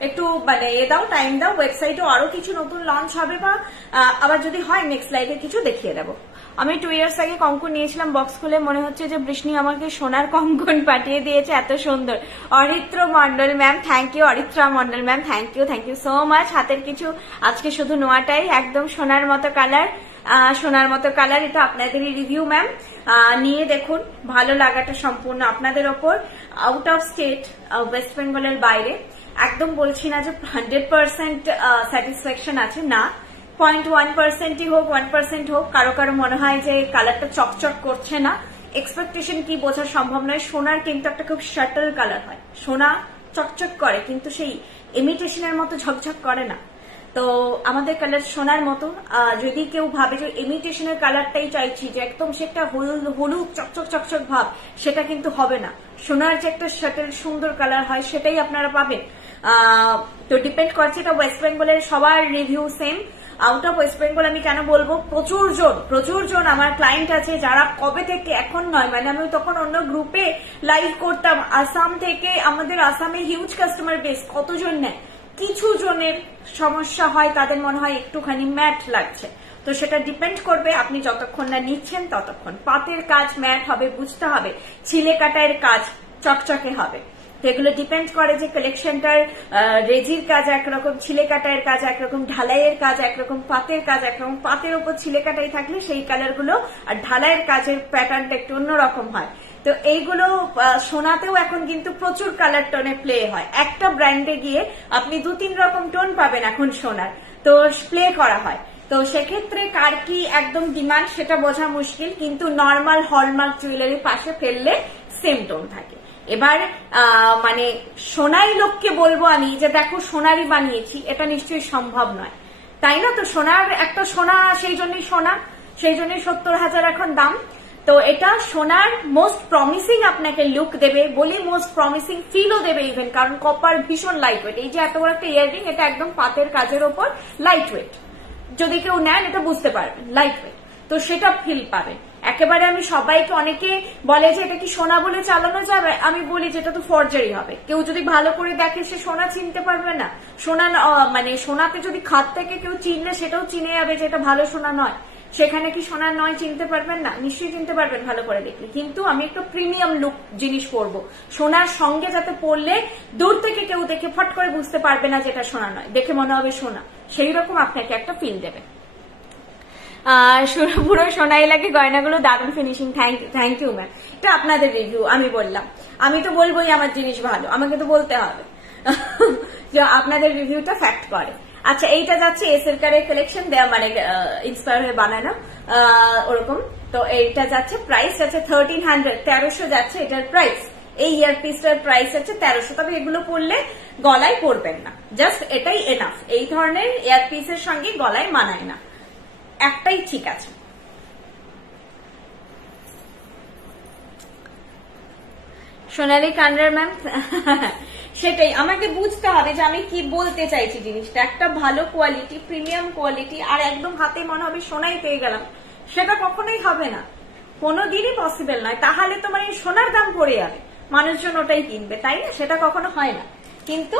একটু মানে দাও, টাইম দাও, ওয়েবসাইটে আরো কিছু নতুন লঞ্চ হবে, বা আবার যদি হয় নেক্সট লাইভে কিছু দেখিয়ে দেবো। আমি 2 ইয়ার্স আগে কঙ্কন নিয়েছিলাম, বক্স খুলে মনে হচ্ছে যে বৃষ্ণি আমাকে সোনার কঙ্কন পাঠিয়ে দিয়েছে, এত সুন্দর। Aritra Mondal ma'am, thank you. Aritra Mondal ma'am, thank you so much. হাতের কিছু আজকে শুধু নোয়াটাই একদম সোনার মতো কালার, সোনার মতো কালার, এটা আপনাদেরই রিভিউ ম্যাম, নিয়ে দেখুন, ভালো লাগাটা সম্পূর্ণ আপনাদের ওপর। আউট অফ স্টেট, ওয়েস্ট বেঙ্গলের বাইরে, একদম বলছি না যে 100% স্যাটিসফ্যাকশন আছে, না, 0.1%ই হোক, 1% হোক, কারো কারো মনে হয় যে কালারটা চকচক করছে না, এক্সপেকটেশন কি বোঝা সম্ভব নয়। সোনার কিন্তু একটা খুব শাটল কালার হয়, সোনা চকচক করে কিন্তু সেই ইমিটেশনের মতো ঝকঝক করে না। তো আমাদের কালার সোনার মতো, যদি কেউ ভাবে যে ইমিটেশনের কালারটাই চাইছি, যে একদম সেটা হলুদ চকচক ভাব, সেটা কিন্তু হবে না। সোনার যে একটা শাটল সুন্দর কালার হয়, সেটাই আপনারা পাবেন। তো ডিপেন্ড করছে, এটা ওয়েস্ট বেঙ্গলের সবার review same. Out of West Bengal আমি কেন বলবো, প্রচুর জন আমার ক্লায়েন্ট আছে যারা কবে থেকে, এখন নয়, মানে আমি তখন অন্য গ্রুপে লাইভ করতাম, আসাম থেকে, আমাদের আসামে হিউজ কাস্টমার বেস, কতজন নেয়, কিছু জনের সমস্যা হয়, তাদের মনে হয় একটুখানি ম্যাট লাগছে, তো সেটা ডিপেন্ড করবে আপনি যতক্ষণ না নিচ্ছেন ততক্ষণ। পাতের কাজ ম্যাট হবে, বুঝতে হবে, ছিলে কাটায়ের কাজ চকচকে হবে। তো এগুলো ডিপেন্ড করে যে কালেকশনটার রেজির কাজ একরকম, ছিলে কাটাইয়ের কাজ একরকম, ঢালাইয়ের কাজ একরকম, পাতের কাজ একরকম। পাতের উপর ছিলে কাটাই থাকলে সেই কালার গুলো, আর ঢালাইয়ের কাজের প্যাটার্নটা একটু অন্যরকম হয়। তো এইগুলো সোনাতেও এখন কিন্তু প্রচুর কালার টোনে প্লে হয়। একটা ব্র্যান্ডে গিয়ে আপনি 2-3 রকম টোন পাবেন এখন সোনার, তো প্লে করা হয়। তো সেক্ষেত্রে কার কি একদম ডিমান্ড সেটা বোঝা মুশকিল, কিন্তু নর্মাল হলমার্ক জুয়েলারির পাশে ফেললে সেম টোন থাকে। এবার মানে সোনাই লোককে বলবো আমি যে দেখো সোনারই বানিয়েছি, এটা নিশ্চয়ই সম্ভব নয়, তাই না? তো সোনার একটা সোনা, সেই জন্যই সোনা, সেই জন্যই 70,000 এখন দাম। তো এটা সোনার মোস্ট প্রমিসিং আপনাকে লুক দেবে, বলি মোস্ট প্রমিসিং ফিলও দেবে ইভেন, কারণ কপার ভীষণ লাইট ওয়েট। এই যে এত বড় একটা ইয়াররিং, এটা একদম পাতের কাজের ওপর লাইট ওয়েট, যদি কেউ নেন এটা বুঝতে পারবেন লাইট ওয়েট, তো সেটা ফিল পাবেন একেবারে। আমি সবাইকে, অনেকে বলে যে এটা কি সোনা বলে চালানো যাবে, আমি বলি যেটা তো ফর্জারি হবে। কেউ যদি ভালো করে দেখে সে সোনা চিনতে পারবে না। সোনা মানে সোনাতে যদি খাত থেকে কেউ চিনলে সেটাও চিনে যাবে যে এটা ভালো সোনা নয়। সেখানে কি সোনা নয় চিনতে পারবেন না? নিশ্চয়ই চিনতে পারবেন ভালো করে দেখলে। কিন্তু আমি একটু প্রিমিয়াম লুক জিনিস পরবো, সোনার সঙ্গে যাতে পরলে দূর থেকে কেউ দেখে ফট করে বুঝতে পারবে না যেটা সোনা নয়, দেখে মনে হবে সোনা, সেই রকম আপনাকে একটা ফিল দেবে। পুরো সোনাই লাগে, গয়নাগুলো দারুণ ফিনিশিং। Thank you ma'am. এটা আপনাদের রিভিউ, আমি বললাম, আমি তো বলবোই আমার জিনিস ভালো, আমাকে তো বলতে হবে যে আপনাদের রিভিউটা ফ্যাক্ট করে। আচ্ছা, এইটা যাচ্ছে এসেরকারের কালেকশন, মানে ইন্সপায়ার হয়ে বানানো ওরকম। তো এইটা যাচ্ছে, প্রাইস আছে 1300, 1300 যাচ্ছে এটার প্রাইস। এই ইয়ারপিসটার প্রাইস আছে 1300। তবে এগুলো পরলে গলায় পরবেন না, জাস্ট এটাই এনাফ। এই ধরনের ইয়ারপিসের সঙ্গে গলায় মানায় না, একটাই ঠিক আছে। সোনালী কান্ডার ম্যাম, সেটাই আমাকে বুঝতে হবে যে আমি কি বলতে চাইছি জিনিসটা। একটা ভালো কোয়ালিটি, প্রিমিয়াম কোয়ালিটি, আর একদম হাতে মনে হবে সোনাই পেয়ে গেলাম, সেটা কখনোই হবে না, কোনোদিনই পসিবল নয়। তাহলে তো মানে সোনার দাম পড়ে যাবে, মানুষজন ওটাই কিনবে, তাই না? সেটা কখনো হয় না। কিন্তু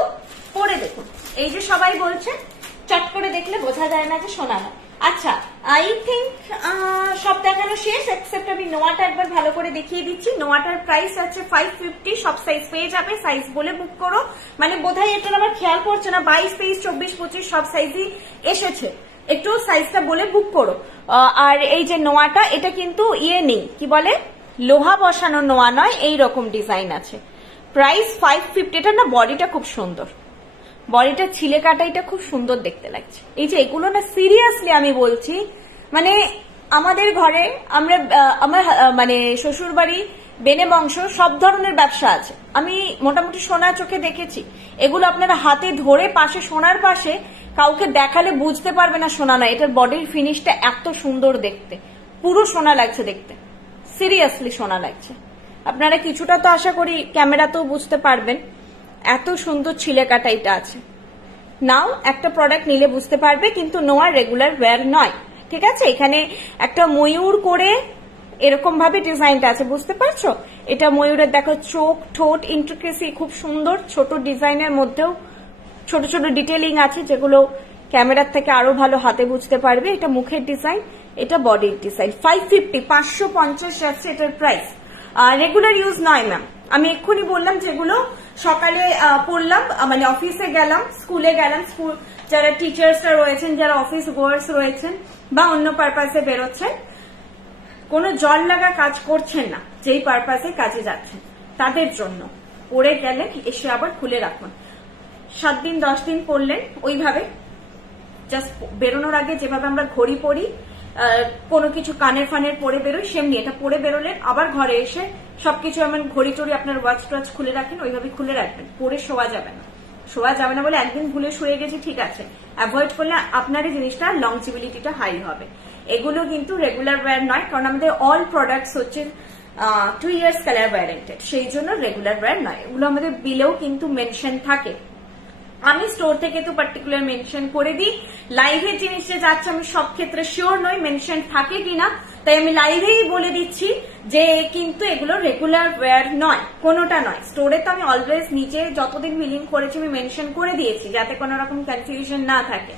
পরে দেখুন, এই যে সবাই বলছে, চট করে দেখলে বোঝা যায় না যে সোনা না। আচ্ছা, আই থিঙ্ক সব দেখানো শেষ, এক্সেপ্ট আমি নোয়াটা একবার ভালো করে দেখিয়ে দিচ্ছি। নোয়াটার প্রাইস আছে 550, সব সাইজ পেয়ে যাবে, সাইজ বলে বুক করো। মানে বোধহয় এটা আমার খেয়াল পড়ছে না, 22, 23, 24, 25 সব সাইজই এসেছে, একটু সাইজটা বলে বুক করো। আর এই যে নোয়াটা, এটা কিন্তু ইয়ে নেই, কি বলে, লোহা বসানো নোয়া নয়, এই রকম ডিজাইন আছে। প্রাইস 550। এটা না বডিটা খুব সুন্দর, বডিটা ছিলে কাটাইটা খুব সুন্দর দেখতে লাগছে। এই যে এগুলো না, সিরিয়াসলি আমি বলছি, মানে আমাদের ঘরে আমরা, আমার মানে শ্বশুর বাড়ি, বেনে বংশ, সব ধরনের ব্যবসা আছে। আমি মোটামুটি সোনা চোখে দেখেছি। এগুলো আপনারা হাতে ধরে পাশে, সোনার পাশে কাউকে দেখালে বুঝতে পারবে না সোনা না। এটার বডির ফিনিশটা এত সুন্দর দেখতে, পুরো সোনা লাগছে দেখতে, সিরিয়াসলি সোনা লাগছে। আপনারা কিছুটা তো আশা করি ক্যামেরাতেও বুঝতে পারবেন, এত সুন্দর ছিলে কাটাইটা আছে। নাও একটা প্রোডাক্ট নিলে বুঝতে পারবে, কিন্তু নোয়ার রেগুলার ওয়্যার নয়, ঠিক আছে? এখানে একটা ময়ূর করে এরকম ভাবে ডিজাইনটা আছে, বুঝতে পারছো? এটা ময়ূরের দেখো চোখ, ঠোঁট, ইন্ট্রিকেসি খুব সুন্দর। ছোট ডিজাইনের মধ্যেও ছোট ছোট ডিটেলিং আছে, যেগুলো ক্যামেরার থেকে আরো ভালো হাতে বুঝতে পারবে। এটা মুখের ডিজাইন, এটা বডির ডিজাইন। 550, 550 যাচ্ছে এটার প্রাইস। রেগুলার ইউজ নয় ম্যাম, আমি এক্ষুনি বললাম যেগুলো সকালে পড়লাম, মানে অফিসে গেলাম, স্কুলে গেলাম, স্কুল যারা টিচার্সরা রয়েছেন, যারা অফিস গোয়ার্স রয়েছেন বা অন্য পারপাসে বেরোচ্ছেন, কোনো জল লাগা কাজ করছেন না, যেই পারপাসে কাজে যাচ্ছেন তাদের জন্য পরে গেলেন, এসে আবার খুলে রাখুন। 7 দিন 10 দিন পরলেন, ওইভাবে জাস্ট বেরোনোর আগে যেভাবে আমরা ঘড়ি পরি, কোনো কিছু কানের ফানের পরে বেরোই, সেমনি এটা পরে বেরোলেন, আবার ঘরে এসে সবকিছু এমন ঘড়ি টড়ি আপনার ওয়াচ টোয়াচ খুলে রাখেন, ওইভাবে খুলে রাখবেন। পরে শোয়া যাবে না, শোয়া যাবে না বলে একদিন ভুলে শুয়ে গেছি, ঠিক আছে, অ্যাভয়েড করলে আপনার এই জিনিসটা লংজিবিলিটিটা হাই হবে। এগুলো কিন্তু রেগুলার ওয়্যার নয়, কারণ আমাদের অল প্রোডাক্টস হচ্ছে 2 years কালার ওয়ারেন্টেড, সেই জন্য রেগুলার ওয়্যার নয়। এগুলো আমাদের বিলেও কিন্তু মেনশন থাকে। আমি স্টোর থেকে তো পার্টিকুলার মেনশন করে দিই। লাইভের জিনিসটা যাচ্ছে, আমি সব ক্ষেত্রে শিওর নই মেনশন থাকে কিনা, তাই আমি লাইভেই বলে দিচ্ছি যে কিন্তু এগুলো রেগুলার ওয়্যার নয়, কোনোটা নয়। স্টোরে তো আমি অলওয়েজ নিজে যতদিন বিলিং করেছি আমি মেনশন করে দিয়েছি, যাতে কোনো রকম কনফিউশন না থাকে।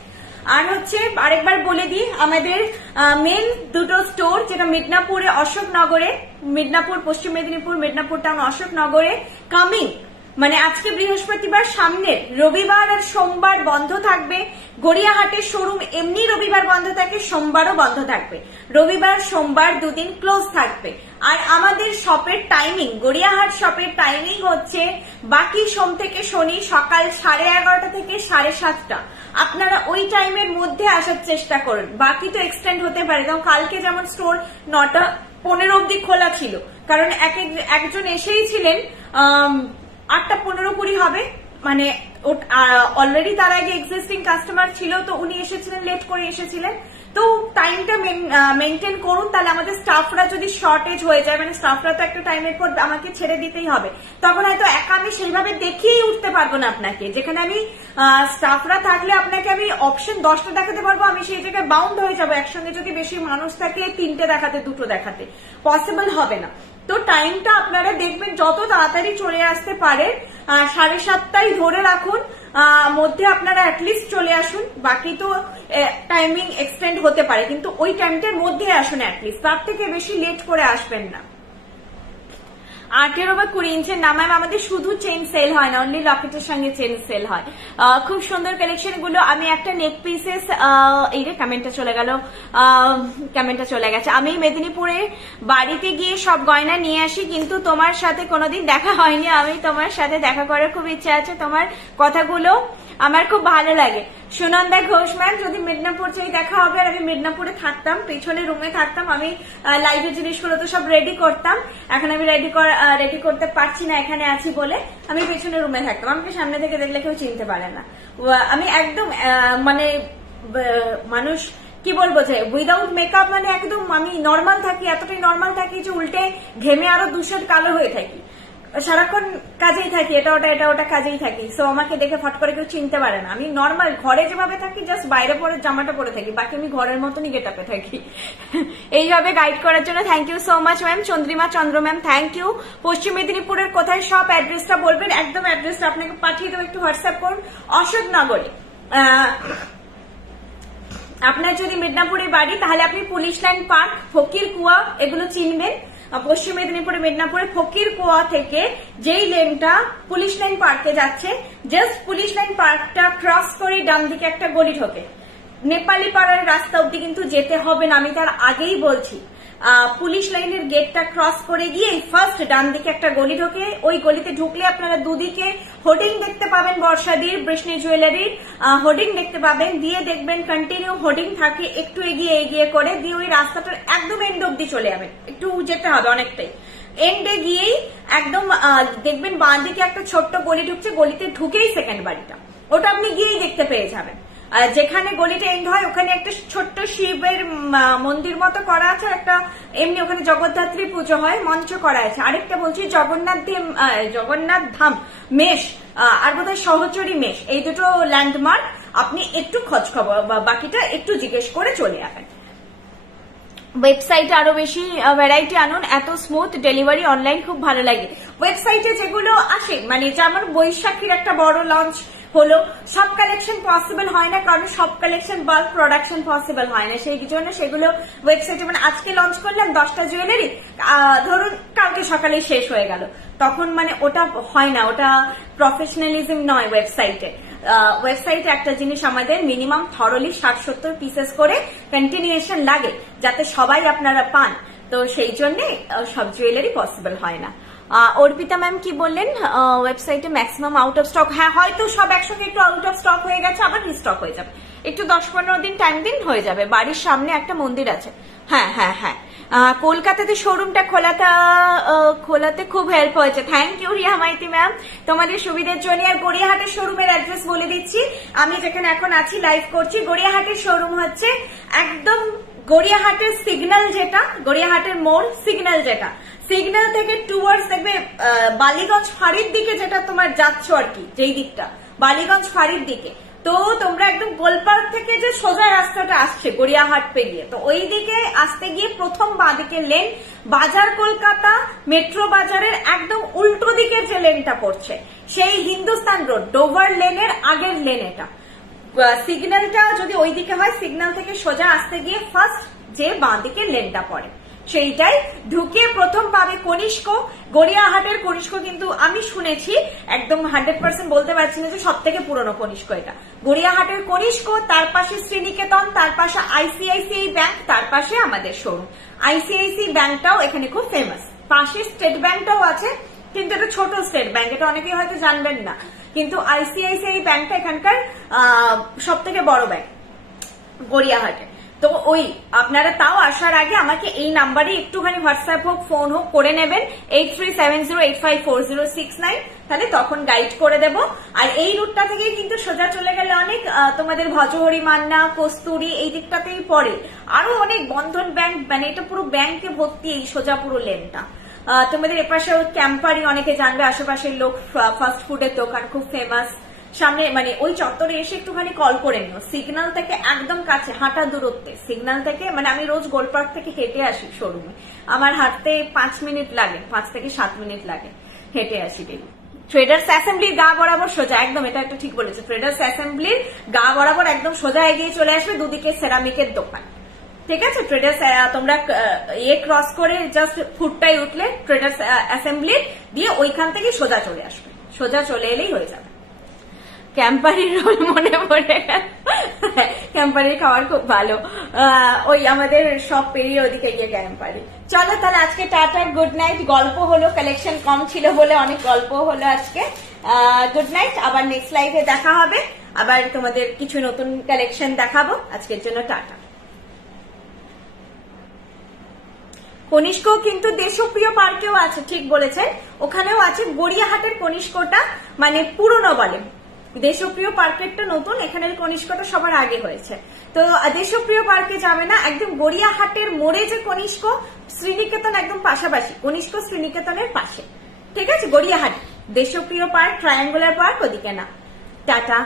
আর হচ্ছে আরেকবার বলে দিই, আমাদের মেন দুটো স্টোর, যেটা মিদনাপুরে, অশোকনগরে, মিদনাপুর, পশ্চিম মেদিনীপুর, মিদনাপুর টাউন, অশোকনগরে কামিং মানে আজকে বৃহস্পতিবার, সামনে রবিবার আর সোমবার বন্ধ থাকবে। গড়িয়াহাটের শোরুম এমনি রবিবার বন্ধ থাকে, সোমবারও বন্ধ থাকবে। রবিবার সোমবার দুদিন ক্লোজ থাকবে। আর আমাদের শপের টাইমিং, গড়িয়াহাট শপের টাইমিং হচ্ছে বাকি সোম থেকে শনি সকাল 11:30 থেকে 7:30। আপনারা ওই টাইমের মধ্যে আসার চেষ্টা করুন, বাকি তো এক্সটেন্ড হতে পারে। কারণ কালকে যেমন স্টোর 9:15 অব্দি খোলা ছিল, কারণ একজন এসেই ছিলেন 8:15-20 হবে, মানে অলরেডি তার আগে এক্সিস্টিং কাস্টমার ছিল, তো উনি এসেছিলেন, লেট করে এসেছিলেন। তো টাইমটা মেনটেন করুন, তাহলে আমাদের স্টাফরা যদি শর্টেজ হয়ে যায়, মানে স্টাফরা তো একটা টাইমের পর আমাকে ছেড়ে দিতেই হবে, তখন হয়তো একা আমি সেইভাবে দেখিয়েই উঠতে পারবো না আপনাকে। যেখানে আমি স্টাফরা থাকলে আপনাকে আমি অপশন 10টা দেখাতে পারবো, আমি সেই জায়গায় বাউন্ড হয়ে যাবো। একসঙ্গে যদি বেশি মানুষ থাকে 3টে দেখাতে, 2টো দেখাতে পসিবল হবে না। তো টাইমটা আপনারা দেখবেন যত তাড়াতাড়ি চলে আসতে পারে, 7:30টাই ধরে রাখুন, মধ্যে আপনারা অ্যাটলিস্ট চলে আসুন। বাকি তো টাইমিং এক্সটেন্ড হতে পারে, কিন্তু ওই টাইমটার মধ্যে আসুন অ্যাটলিস্ট, তার থেকে বেশি লেট করে আসবেন না। 18 বা 20 ইঞ্চের না ম্যাম, আমাদের শুধু চেন সেল হয় না, অনলি লকেটের সঙ্গে চেন সেল হয়। খুব সুন্দর কালেকশন গুলো। আমি একটা নেক পিসেস, এই যে কমেন্টটা চলে গেল, কমেন্টটা চলে গেছে। আমি মেদিনীপুরে বাড়িতে গিয়ে সব গয়না নিয়ে আসি, কিন্তু তোমার সাথে কোনোদিন দেখা হয়নি। আমি তোমার সাথে দেখা করার খুব ইচ্ছা আছে, তোমার কথাগুলো আমার খুব ভালো লাগে। সুনন্দা ঘোষ ম্যাম, যদি মিদনাপুর চাই দেখা হবে। আর আমি মিদনাপুরে থাকতাম, পেছনে রুমে থাকতাম, আমি লাইভের জিনিসগুলো তো সব রেডি করতাম। এখন আমি রেডি করতে পারছি না, এখানে আছি বলে আমি পেছনে রুমে থাকতাম। আমাকে সামনে থেকে দেখলে কেউ চিনতে পারে না। আমি একদম মানে মানুষ কি বলবো, যে উইদাউট মেকআপ মানে একদম আমি নর্মাল থাকি, এতটাই নর্মাল থাকি যে উল্টে ঘেমে আরো দুশোর কালো হয়ে থাকি। সারাক্ষণ কাজেই থাকি, এটা ওটা কাজেই থাকি। সো আমাকে দেখে ফট করে কেউ চিনতে পারে না। আমি নর্মাল ঘরে যেভাবে থাকি, জাস্ট বাইরে পরে জামাটা পরে থাকি, বাকি আমি ঘরের মতনই গেটআপে থাকি। এইভাবে গাইড করার জন্য thank you so much ma'am. Chandrima Chandra ma'am, thank you. পশ্চিম মেদিনীপুরের কোথায় সব অ্যাড্রেসটা বলবেন, একদম অ্যাড্রেসটা আপনাকে পাঠিয়ে দেবো, একটু হোয়াটসঅ্যাপ করুন। অশোকনগরে আপনার যদি মিদনাপুরে বাড়ি, তাহলে আপনি পুলিশ লাইন পার্ক, ফকির কুয়া এগুলো চিনবেন। পশ্চিম মেদিনীপুরে মিদনাপুরে ফকির কুয়া থেকে যেই লেনটা পুলিশ লাইন পার্কে যাচ্ছে, জাস্ট পুলিশ লাইন পার্কটা ক্রস করে ডান দিকে একটা গলি ঢোকে। নেপালি পাড়ার রাস্তা অব্দি কিন্তু যেতে হবে না, আমি তার আগেই বলছি। পুলিশ লাইনের গেটটা ক্রস করে গিয়ে ফার্স্ট ডান দিকে একটা গলি ঢোকে। ওই গলিতে ঢুকলে আপনারা দুদিকে হোর্ডিং দেখতে পাবেন, বর্ষাদির বৃষ্ণি জুয়েলারির হোর্ডিং দেখতে পাবেন। দিয়ে দেখবেন কন্টিনিউ হোর্ডিং থাকে, একটু এগিয়ে করে দিয়ে ওই রাস্তাটার একদম এন্ড অব্দি চলে যাবেন। একটু যেতে হবে অনেকটাই, এন্ডে গিয়েই একদম দেখবেন বাঁ দিকে একটা ছোট্ট গলি ঢুকছে, গলিতে ঢুকেই সেকেন্ড বাড়িটা, ওটা আপনি গিয়েই দেখতে পেয়ে যাবেন। যেখানে গলিটা এন্ড হয় ওখানে একটা ছোট্ট শিবের মন্দির মতো করা আছে, একটা এমনি ওখানে জগদ্ধাত্রী পুজো হয়, মঞ্চ করা আছে। আরেকটা বলছি জগন্নাথ ধাম মেশ, আর বোধহয় সহচরী মেশ, এই দুটো ল্যান্ডমার্ক। আপনি একটু খোঁজ খবর বাকিটা একটু জিজ্ঞেস করে চলে যাবেন। ওয়েবসাইটে আরো বেশি ভ্যারাইটি আনুন, এত স্মুথ ডেলিভারি, অনলাইন খুব ভালো লাগে। ওয়েবসাইটে যেগুলো আসে, মানে যেমন বৈশাখীর একটা বড় লঞ্চ হলো, সব কালেকশন পসিবল হয় না, কারণ সব কালেকশন বাল্ক প্রোডাকশন পসিবল হয় না, সেই জন্য সেগুলো ওয়েবসাইটে, মানে আজকে লঞ্চ করলাম 10টা জুয়েলারি, ধরুন কালকে সকালে শেষ হয়ে গেল, তখন মানে ওটা হয় না, ওটা প্রফেশনালিজম নয়। ওয়েবসাইটে একটা জিনিস আমাদের মিনিমাম থরলি 60-70 পিসেস করে কন্টিনিউশন লাগে, যাতে সবাই আপনারা পান। তো সেই জন্য সব জুয়েলারি পসিবল হয় না। অর্পিতা ম্যাম কি বললেন, ওয়েবসাইটে ম্যাক্সিমাম আউট অফ স্টক। হ্যাঁ, হয়তো সব একসঙ্গে একটু আউট অফ স্টক হয়ে গেছে, আবার রিস্টক হয়ে যাবে, একটু 10-15 দিন টাইম দিন, হয়ে যাবে। বাড়ির সামনে একটা মন্দির আছে। হ্যাঁ, কলকাতাতে শোরুমটা খোলাতে খুব হেল্প হয়েছে। Thank you Riya Maiti ma'am, তোমাদের সুবিধার জন্য। আর গড়িয়াহাটের শোরুমের অ্যাড্রেস বলে দিচ্ছি, আমি যেখানে এখন আছি লাইভ করছি। গড়িয়াহাটের শোরুম হচ্ছে একদম গড়িয়াহাটের সিগন্যাল, যেটা গড়িয়াহাটের মোড় সিগন্যাল, যেটা সিগন্যাল থেকে টুয়ার্ডস দেখবে বালিগঞ্জ ফাঁড়ির দিকে, যেটা তোমার যাচ্ছ আর কি, যেই দিকটা বালিগঞ্জ ফাঁড়ির দিকে, তো তোমরা একদম গোলপার্ক থেকে যে সোজা রাস্তাটা আসছে গড়িয়াহাট পেরিয়ে, তো ওই দিকে আসতে গিয়ে প্রথম বাঁদিকে লেন, বাজার কলকাতা মেট্রো বাজারের একদম উল্টো দিকে যে লেনটা পড়ছে, সেই হিন্দুস্তান রোড ডোভার লেনের আগের লেন এটা। সিগন্যালটা যদি ওই দিকে হয়, সিগন্যাল থেকে সোজা আসতে গিয়ে ফার্স্ট যে বাঁদিকে লেনটা পড়ে, সেইটাই ঢুকে প্রথম পাবে কনিষ্ক। গড়িয়াহাটের কনিষ্ক কিন্তু আমি শুনেছি, একদম 100% বলতে পারছি না যে সব থেকে পুরনো কনিষ্ক এটা। গড়িয়াহাটের কনিষ্ক, তার পাশে শ্রীনিকেতন, তার পাশে আইসিআইসিআই ব্যাংক, তার পাশে আমাদের শোরুম। আইসিআইসিআই ব্যাংকটাও এখানে খুব ফেমাস, পাশে স্টেট ব্যাংকটাও আছে, কিন্তু এটা ছোট স্টেট ব্যাংক, এটা অনেকেই হয়তো জানবেন না, কিন্তু আইসিআইসিআই ব্যাংকটা এখানকার সব থেকে বড় ব্যাংক গড়িয়াহাটে। তো ওই আপনারা তাও আসার আগে আমাকে এই নাম্বারে একটুখানি হোয়াটসঅ্যাপ হোক ফোন হোক করে নেবেন 8370854069, তাহলে তখন গাইড করে দেব। আর এই রুটটা থেকে কিন্তু সোজা চলে গেলে অনেক তোমাদের ভজহরি, মান্না, কস্তুরি এই দিকটাতেই পড়ে, আরো অনেক বন্ধন ব্যাংক, মানে এটা পুরো ব্যাংকে ভর্তি এই সোজা পুরো লেনটা। তোমাদের এপাশে ক্যাম্পারি অনেকে জানবে, আশেপাশের লোক, ফাস্ট ফুডের দোকান খুব ফেমাস। সামনে মানে ওই চত্বরে এসে একটুখানি কল করে নিও, সিগন্যাল থেকে একদম কাছে, হাঁটা দূরত্বে সিগন্যাল থেকে। মানে আমি রোজ গোলপার্ক থেকে হেঁটে আসি শোরুমে, আমার হাঁটতে 5 মিনিট লাগে, 5 থেকে 7 মিনিট লাগে, হেঁটে আসি ডেলি। ট্রেডার্স অ্যাসেম্বলির গা বরাবর সোজা, একদম এটা একটা ঠিক বলেছে, ট্রেডার্স অ্যাসেম্বলির গা বরাবর একদম সোজা এগিয়ে চলে আসবে, দুদিকে সেরামিকের দোকান, ঠিক আছে। ট্রেডার্স তোমরা ক্রস করে জাস্ট ফুটটাই উঠলে ট্রেডার্স অ্যাসেম্বলির দিয়ে ওইখান থেকে সোজা চলে আসবে, সোজা চলে এলেই হয়ে যাবে। ক্যাম্পারির রোল মনে পড়ে গেল, ক্যাম্পারির খাবার খুব ভালো, ওই আমাদের সব পেরিয়ে ওদিকে গিয়ে ক্যাম্পারি। চলো তাহলে আজকে টাটা, গুড নাইট। গল্প হলো, কালেকশন কম ছিল বলে অনেক গল্প হলো আজকে। গুড নাইট, আবার নেক্সট লাইভে দেখা হবে, আবার তোমাদের কিছু নতুন কালেকশন দেখাবো। আজকের জন্য টাটা। কনিষ্ক কিন্তু দেশপ্রিয় পার্কেও আছে, ঠিক বলেছেন, ওখানেও আছে। গড়িয়াহাটের কনিষ্কটা মানে পুরনো বলে, দেশপ্রিয় পার্কেরটা নতুন, এখানের কনিষ্কটা সবার আগে হয়েছে। তো দেশপ্রিয় পার্কে যাবে না, একদম গড়িয়াহাটের মোড়ে যে কনিষ্ক, শ্রীনিকেতন একদম পাশাপাশি, কনিষ্ক শ্রীনিকেতনের পাশে, ঠিক আছে। গড়িয়াহাট দেশপ্রিয় পার্ক, ট্রায়াঙ্গুলার পার্ক ওদিকে না। টাটা।